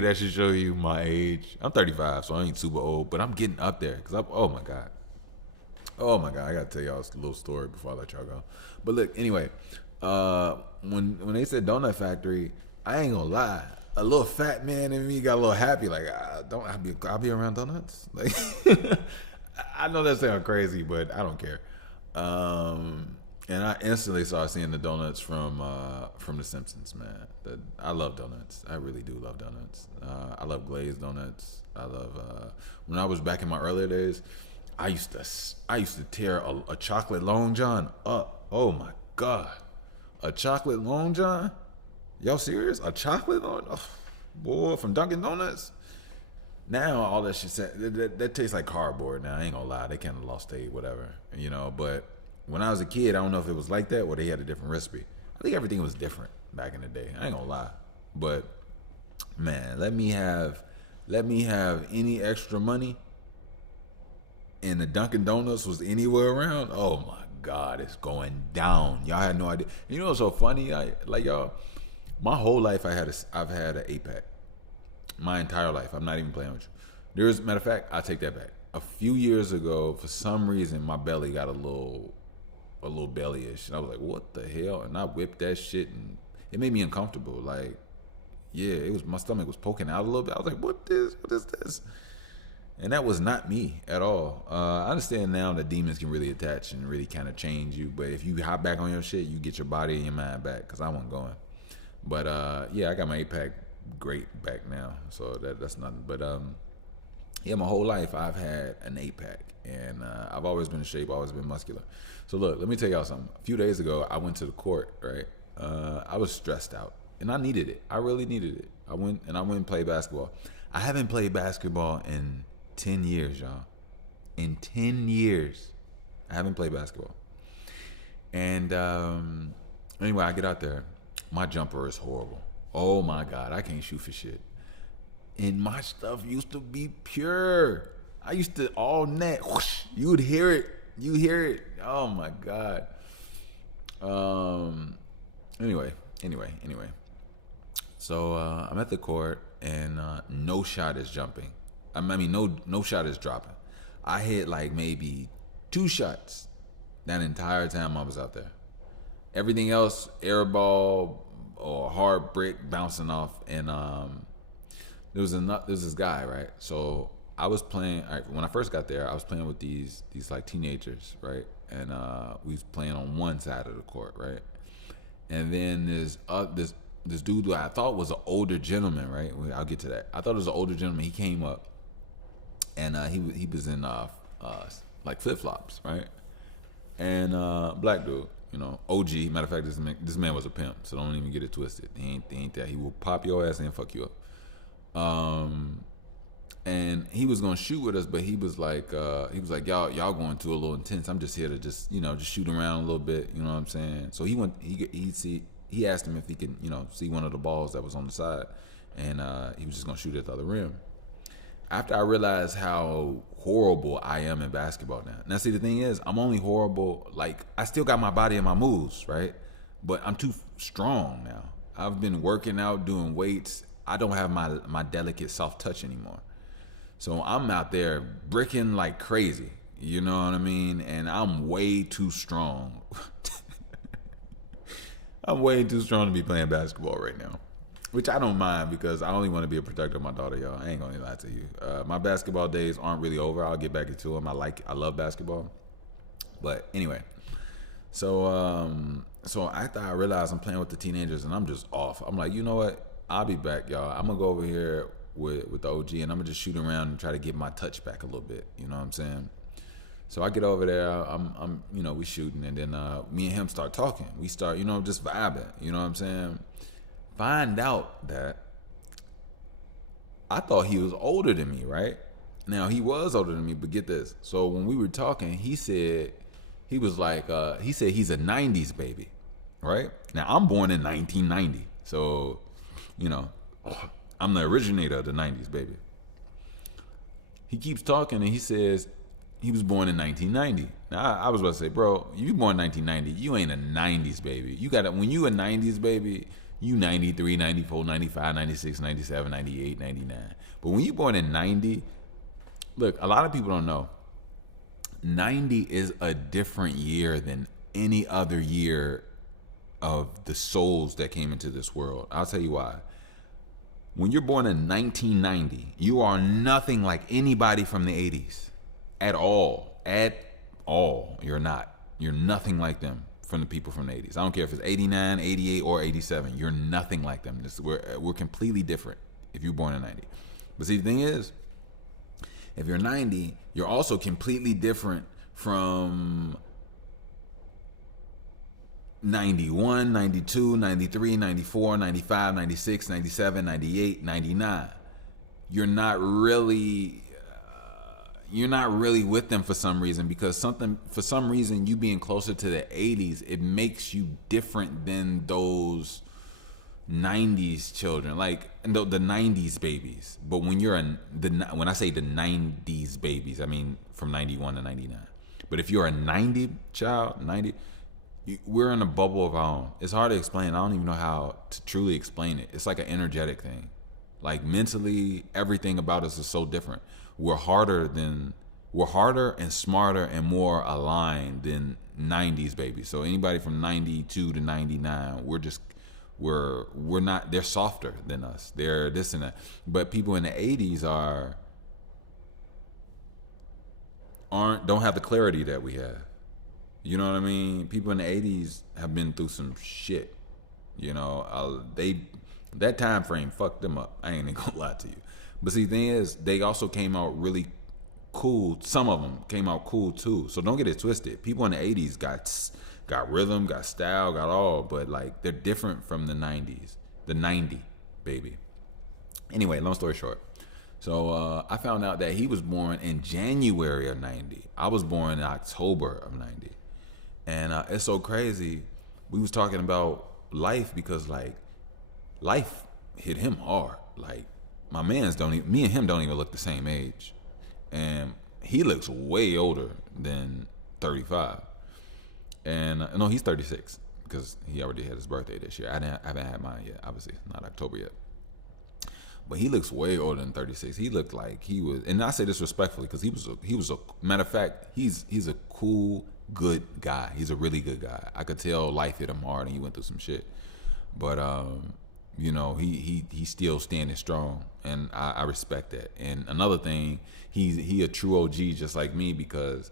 that should show you my age. I'm 35, so I ain't super old, but I'm getting up there. Oh my god, I gotta tell y'all a little story before I let y'all go. But look, anyway, when they said donut factory, I ain't gonna lie. A little fat man in me got a little happy. Like, I'll be around donuts. Like, I know that sounds crazy, but I don't care. And I instantly started seeing the donuts from The Simpsons, man. I love donuts. I really do love donuts. I love glazed donuts. I love when I was back in my earlier days, I used to tear a chocolate Long John up. Oh my god, a chocolate Long John? Y'all serious? A chocolate Long? Oh, boy, from Dunkin' Donuts. Now all that shit that tastes like cardboard. Now I ain't gonna lie, they kind of lost their whatever, you know. But when I was a kid, I don't know if it was like that or they had a different recipe. I think everything was different back in the day. I ain't gonna lie, but man, let me have any extra money, and the Dunkin' Donuts was anywhere around. Oh my god, it's going down. Y'all had no idea. You know what's so funny? Y'all, my whole life I've had an 8-pack. My entire life. I'm not even playing with you. Matter of fact, I take that back. A few years ago, for some reason, my belly got a little bellyish, and I was like, "What the hell?" And I whipped that shit, and it made me uncomfortable. Like, yeah, my stomach was poking out a little bit. I was like, "What is this?" And that was not me at all. I understand now that demons can really attach and really kind of change you, but if you hop back on your shit, you get your body and your mind back. Because I wasn't going. But yeah, I got my 8-pack great back now, so that's nothing. But yeah, my whole life I've had an 8-pack, and I've always been in shape, always been muscular. So look, let me tell y'all something. A few days ago, I went to the court, right? I was stressed out, and I needed it. I really needed it. I went and played basketball. I haven't played basketball in 10 years, y'all. In 10 years, I haven't played basketball. And anyway, I get out there. My jumper is horrible. Oh my god, I can't shoot for shit. And my stuff used to be pure. I used to all net. Whoosh, you'd hear it. You hear it. Oh my god. Anyway. So I'm at the court, and no shot is jumping. I mean, no shot is dropping. I hit like maybe 2 shots that entire time I was out there. Everything else, air ball or hard brick bouncing off. And there was this guy, right? So I was playing. When I first got there, I was playing with these like teenagers, right? and we was playing on one side of the court, right? And then this dude who I thought was an older gentleman, right? I'll get to that. I thought it was an older gentleman. He came up, and he was in like flip flops, right? And black dude, OG. Matter of fact, this man was a pimp, so don't even get it twisted. He ain't that. He will pop your ass and fuck you up. And he was gonna shoot with us, but he was like, y'all going too a little intense. I'm just here to just shoot around a little bit. You know what I'm saying? So he asked him if he could, see one of the balls that was on the side, and he was just gonna shoot at the other rim. After I realized how horrible I am in basketball now. Now, see, the thing is, I'm only horrible. Like, I still got my body and my moves, right? But I'm too strong now. I've been working out, doing weights. I don't have my delicate soft touch anymore. So I'm out there bricking like crazy. You know what I mean? And I'm way too strong. I'm way too strong to be playing basketball right now. Which I don't mind, because I only want to be a protector of my daughter, y'all. I ain't gonna lie to you. My basketball days aren't really over. I'll get back into them. I love basketball. But anyway, so after I realized I'm playing with the teenagers and I'm just off, I'm like, you know what? I'll be back, y'all. I'm gonna go over here with the OG, and I'm gonna just shoot around and try to get my touch back a little bit. You know what I'm saying? So I get over there. I'm we shooting, and then me and him start talking. We start, just vibing. You know what I'm saying? Find out that I thought he was older than me, right? Now, he was older than me, but get this. So when we were talking, he said he's a 90s baby, right? Now, I'm born in 1990. So, I'm the originator of the 90s baby. He keeps talking, and he says he was born in 1990. Now, I was about to say, bro, you born in 1990. You ain't a 90s baby. When you a 90s baby, you 93, 94, 95, 96, 97, 98, 99. But when you born in 90, look, a lot of people don't know. 90 is a different year than any other year of the souls that came into this world. I'll tell you why. When you're born in 1990, you are nothing like anybody from the 80s. At all. At all. You're not. You're nothing like them. From the people from the 80s. I don't care if it's 89, 88, or 87. You're nothing like them. We're completely different if you're born in 90. But see, the thing is, if you're 90, you're also completely different from 91, 92, 93, 94, 95, 96, 97, 98, 99. You're not really with them for some reason, because for some reason you being closer to the 80s, it makes you different than those 90s children, like the 90s babies. But when when I say the 90s babies, I mean from 91 to 99. But if you're a 90 child, we're in a bubble of our own. It's hard to explain. I don't even know how to truly explain it. It's like an energetic thing. Like mentally, everything about us is so different. We're harder and smarter and more aligned than 90s babies. So anybody from 92 to 99, we're not, they're softer than us. They're this and that. But people in the 80s don't have the clarity that we have. You know what I mean? People in the 80s have been through some shit. That time frame fucked them up. I ain't gonna lie to you. But see, the thing is, they also came out really cool. Some of them came out cool too. So don't get it twisted. People in the 80s got rhythm, got style, got all, but like they're different from the 90s. The 90 baby. Anyway, long story short. So I found out that he was born in January of 90. I was born in October of 90. And it's so crazy. We was talking about life because like life hit him hard. Like me and him don't even look the same age. And he looks way older than 35. And no, he's 36 because he already had his birthday this year. I haven't had mine yet, obviously, not October yet. But he looks way older than 36. He looked like he was, and I say this respectfully because he was a matter of fact, he's a cool, good guy. He's a really good guy. I could tell life hit him hard and he went through some shit. But he's still standing strong, and I respect that. And another thing, he a true OG just like me, because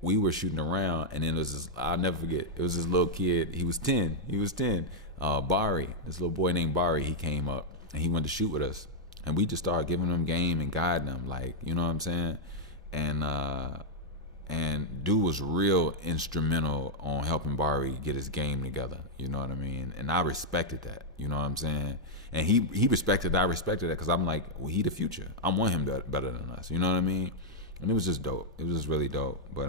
we were shooting around, and then it was this, I'll never forget, it was this little kid. He was 10. Bari, this little boy named Bari, he came up and he wanted to shoot with us, and we just started giving him game and guiding him, like, you know what I'm saying? And dude was real instrumental on helping Bari get his game together, you know what I mean? And I respected that, you know what I'm saying? And I respected that, because I'm like, well, he the future. I want him better than us, you know what I mean? And it was just dope. It was just really dope. But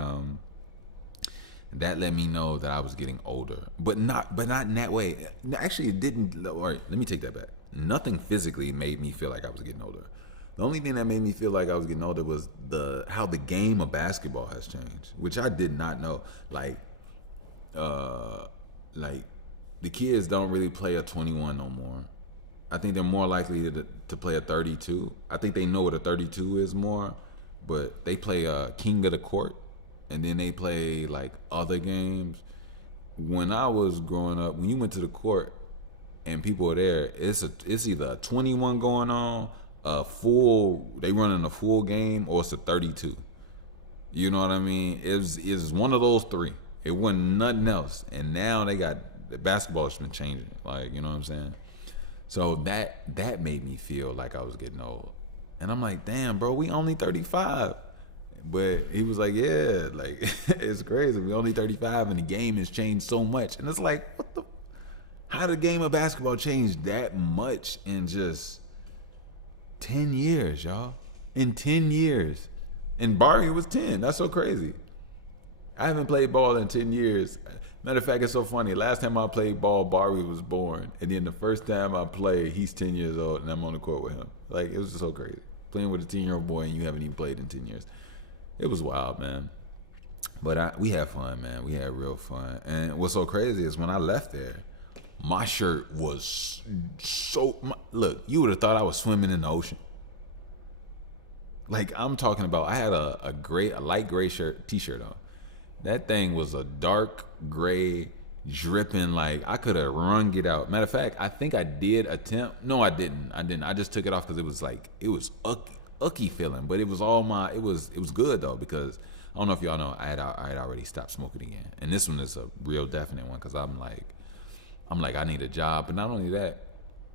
that let me know that I was getting older, but not in that way. Actually, it didn't. All right, let me take that back. Nothing physically made me feel like I was getting older. The only thing that made me feel like I was getting older was how the game of basketball has changed, which I did not know. Like the kids don't really play a 21 no more. I think they're more likely to play a 32. I think they know what a 32 is more, but they play King of the Court, and then they play like other games. When I was growing up, when you went to the court and people were there, it's either a 21 going on, they running a full game, or it's a 32. You know what I mean? It was one of those three. It wasn't nothing else. And now the basketball has been changing. Like, you know what I'm saying? So that made me feel like I was getting old. And I'm like, damn, bro, we only 35. But he was like, yeah, like, it's crazy. We only 35 and the game has changed so much. And it's like, how did the game of basketball change that much in just 10 years, y'all? In 10 years. And Barry was 10. That's so crazy. I haven't played ball in 10 years. Matter of fact, it's so funny. Last time I played ball, Barry was born. And then the first time I played, he's 10 years old, and I'm on the court with him. Like, it was just so crazy. Playing with a 10-year-old boy, and you haven't even played in 10 years. It was wild, man. But we had fun, man. We had real fun. And what's so crazy is when I left there, my shirt was look, you would have thought I was swimming in the ocean. Like, I'm talking about, I had a light gray t-shirt on. That thing was a dark gray, dripping, like I could have wrung it out. Matter of fact, I think I did attempt. No, I didn't. I just took it off because it was like, it was ucky feeling, but it was it was good though, because I don't know if y'all know, I had already stopped smoking again. And this one is a real definite one, because I'm like, I need a job. But not only that,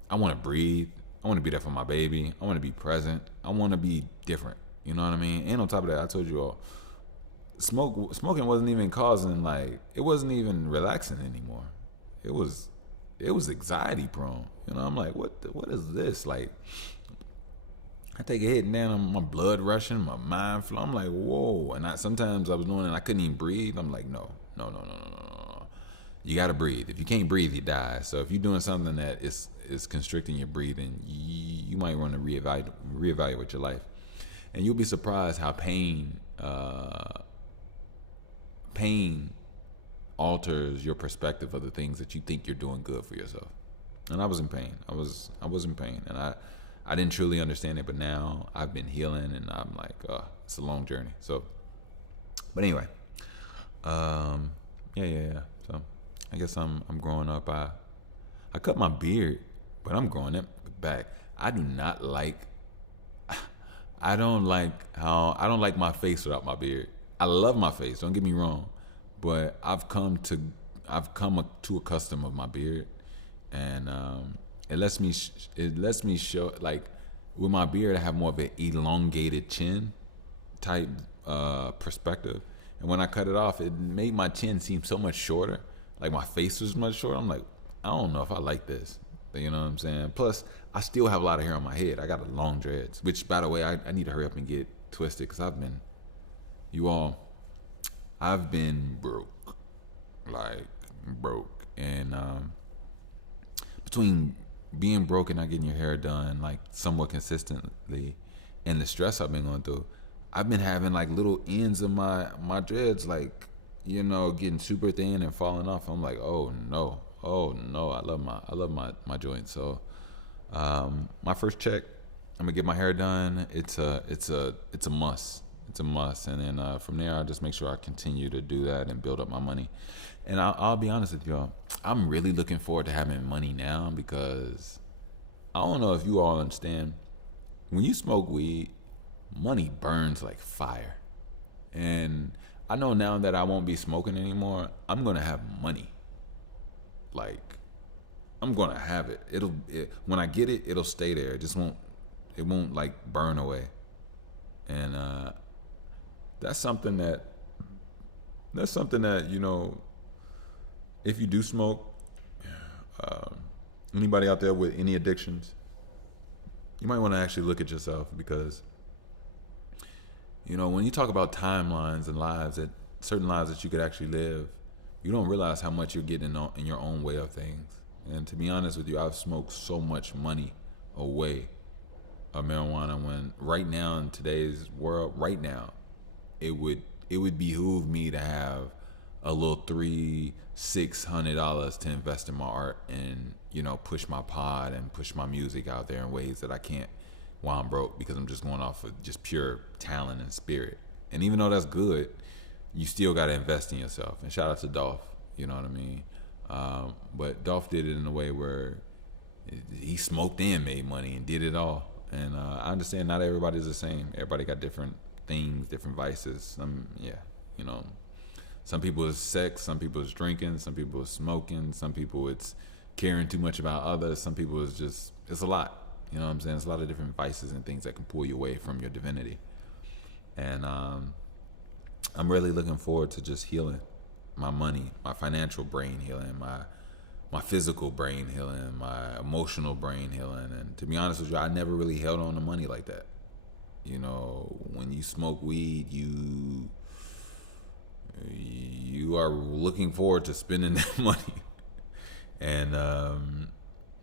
I want to breathe. I want to be there for my baby. I want to be present. I want to be different. You know what I mean? And on top of that, I told you all, smoking wasn't even causing, like, it wasn't even relaxing anymore. It was anxiety prone. You know, I'm like, what is this? Like, I take a hit and then my blood rushing, my mind flow. I'm like, whoa. And sometimes I was doing it and I couldn't even breathe. I'm like, no. You got to breathe. If you can't breathe, you die. So if you're doing something that is constricting your breathing, you might want to reevaluate your life. And you'll be surprised how pain alters your perspective of the things that you think you're doing good for yourself. And I was in pain. I was in pain, and I didn't truly understand it, but now I've been healing, and I'm like, it's a long journey. So, but anyway, yeah. So I guess I'm growing up. I cut my beard, but I'm growing it back. I don't like my face without my beard. I love my face, don't get me wrong, but I've come to accustom of my beard, and it lets me show, like, with my beard I have more of an elongated chin type perspective, and when I cut it off, it made my chin seem so much shorter, like my face was much shorter. I'm like, I don't know if I like this. You know what I'm saying? Plus, I still have a lot of hair on my head. I got a long dreads, which, by the way, I need to hurry up and get twisted, because I've been broke. And between being broke and not getting your hair done, like, somewhat consistently, and the stress I've been going through, I've been having, like, little ends of my dreads, like, you know, getting super thin and falling off. I'm like, oh no, I love my joints. So my first check, I'm gonna get my hair done. It's a must. It's a must. And then from there, I'll just make sure I continue to do that and build up my money. And I'll be honest with y'all, I'm really looking forward to having money now, because I don't know if you all understand, when you smoke weed, money burns like fire. And I know now that I won't be smoking anymore. I'm gonna have money. Like, I'm gonna have it. When I get it, it'll stay there. It won't like burn away. And that's something that if you do smoke, anybody out there with any addictions, you might want to actually look at yourself, because when you talk about timelines and certain lives that you could actually live, you don't realize how much you're getting in your own way of things. And to be honest with you, I've smoked so much money away of marijuana, when right now in today's world, it would behoove me to have a little $300-$600 to invest in my art and push my pod and push my music out there in ways that I can't while I'm broke, because I'm just going off of just pure talent and spirit. And even though that's good, you still got to invest in yourself. And shout out to Dolph, you know what I mean? But Dolph did it in a way where he smoked and made money and did it all. And I understand not everybody's the same. Everybody got different things, different vices. Some people it's sex, some people it's drinking, some people it's smoking, some people it's caring too much about others, some people it's a lot. You know what I'm saying? It's a lot of different vices and things that can pull you away from your divinity. And I'm really looking forward to just healing my money, my financial brain healing, my physical brain healing, my emotional brain healing. And to be honest with you, I never really held on to money like that. When you smoke weed, you are looking forward to spending that money. And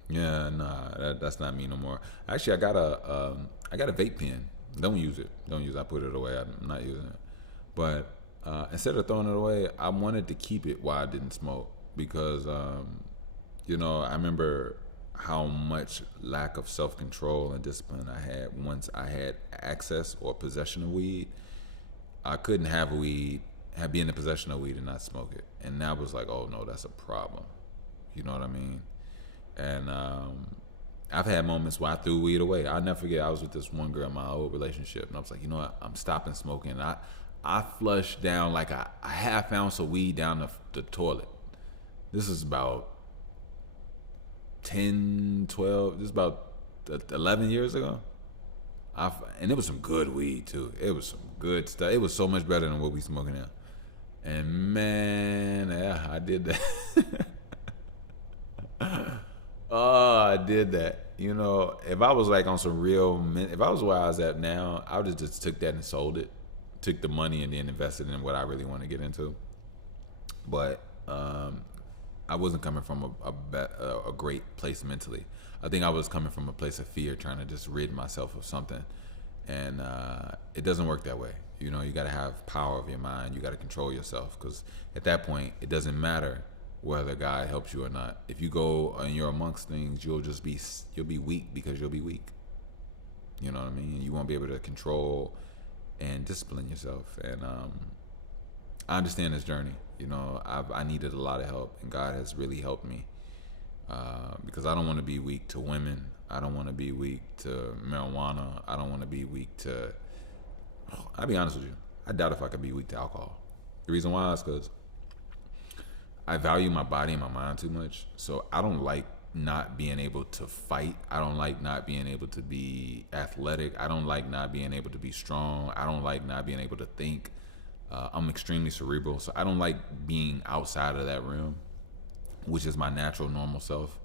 that's not me no more. Actually, I got a vape pen. Don't use it. I put it away. I'm not using it. But instead of throwing it away, I wanted to keep it while I didn't smoke, because I remember how much lack of self-control and discipline I had once I had access or possession of weed. I couldn't be in the possession of weed and not smoke it. And that was like, oh no, that's a problem. You know what I mean? And I've had moments where I threw weed away. I'll never forget, I was with this one girl in my old relationship, and I was like, you know what, I'm stopping smoking. And I flushed down like a half ounce of weed down the toilet. This is about 10, 12, this is about 11 years ago. And it was some good weed too. It was some good stuff. It was so much better than what we smoking now. And man, yeah, I did that. Oh, I did that. If I was like on some real, if I was where I was at now, I would have just took that and sold it, took the money and then invested in what I really want to get into. But I wasn't coming from a great place mentally. I think I was coming from a place of fear, trying to just rid myself of something. And it doesn't work that way. You got to have power of your mind. You got to control yourself, because at that point, it doesn't matter whether God helps you or not. If you go and you're amongst things, you'll be weak, because you'll be weak. You know what I mean? You won't be able to control and discipline yourself. And I understand this journey. I needed a lot of help, and God has really helped me, because I don't want to be weak to women. I don't want to be weak to marijuana. I don't want to be weak to, I'll be honest with you, I doubt if I could be weak to alcohol. The reason why is because I value my body and my mind too much. So I don't like not being able to fight. I don't like not being able to be athletic. I don't like not being able to be strong. I don't like not being able to think. I'm extremely cerebral, so I don't like being outside of that realm, which is my natural, normal self.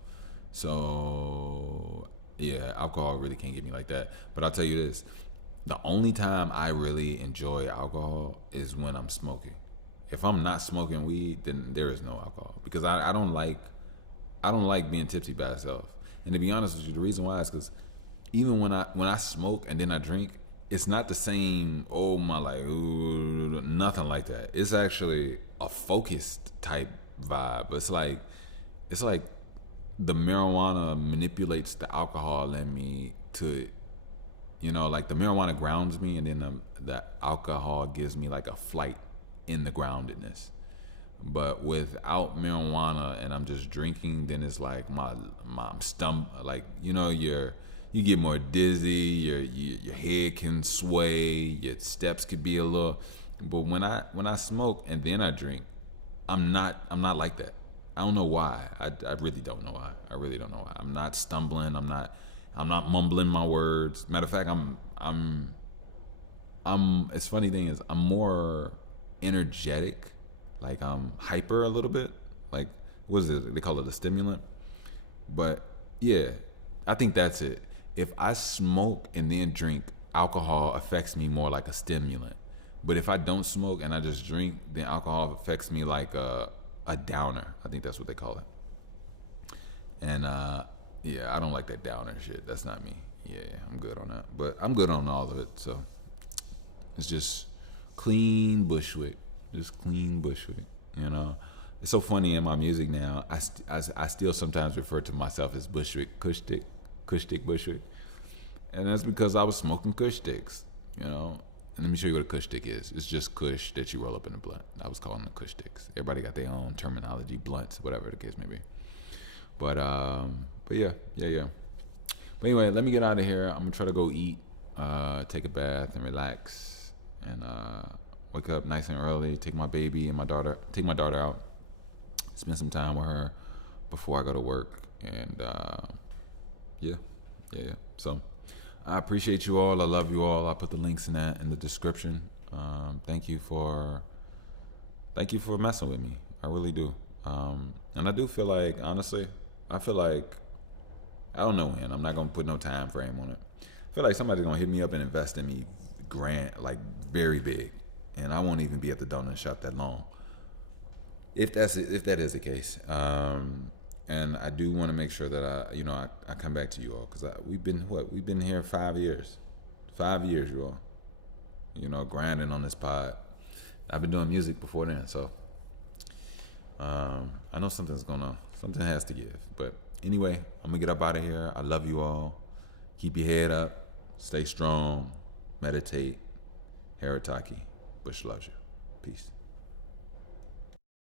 So yeah, alcohol really can't get me like that. But I'll tell you this, the only time I really enjoy alcohol is when I'm smoking. If I'm not smoking weed, then there is no alcohol, because I don't like being tipsy by itself. And to be honest with you, the reason why is because even when I smoke and then I drink, it's not the same, ooh, nothing like that. It's actually a focused type vibe. It's like the marijuana manipulates the alcohol in me to, like the marijuana grounds me, and then the alcohol gives me like a flight in the groundedness. But without marijuana and I'm just drinking, then it's like my stomach, like, you get more dizzy, your head can sway, your steps could be a little, But when I smoke and then I drink, I'm not like that. I don't know why. I really don't know why. I really don't know why. I'm not stumbling. I'm not mumbling my words. Matter of fact, it's funny thing is I'm more energetic. Like I'm hyper a little bit. Like what is it? They call it a stimulant. But yeah, I think that's it. If I smoke and then drink, alcohol affects me more like a stimulant. But if I don't smoke and I just drink, then alcohol affects me like a downer. I think that's what they call it. And yeah, I don't like that downer shit. That's not me. Yeah, I'm good on that. But I'm good on all of it. So it's just clean Bushwick. Just clean Bushwick. You know, it's so funny in my music now. I still sometimes refer to myself as Bushwick Kushtik Bushwick, and that's because I was smoking Kush sticks. You know. And let me show you what a Kush stick is. It's just Kush that you roll up in a blunt. I was calling them Kush sticks. Everybody got their own terminology, blunts, whatever the case may be. But yeah. But anyway, let me get out of here. I'm gonna try to go eat, take a bath, and relax, and wake up nice and early. Take my daughter out, spend some time with her before I go to work, and yeah. So. I appreciate you all. I love you all. I'll put the links in the description. Thank you for messing with me. I really do. And I do feel like, honestly, I don't know when. I'm not gonna put no time frame on it. I feel like somebody's gonna hit me up and invest in me like very big, and I won't even be at the donut shop that long. If that is the case. And I do want to make sure that I come back to you all, because we've been here 5 years, you all, grinding on this pod. I've been doing music before then, so I know something has to give. But anyway, I'm gonna get up out of here. I love you all. Keep your head up, stay strong, meditate. Haritaki, Bush loves you. Peace.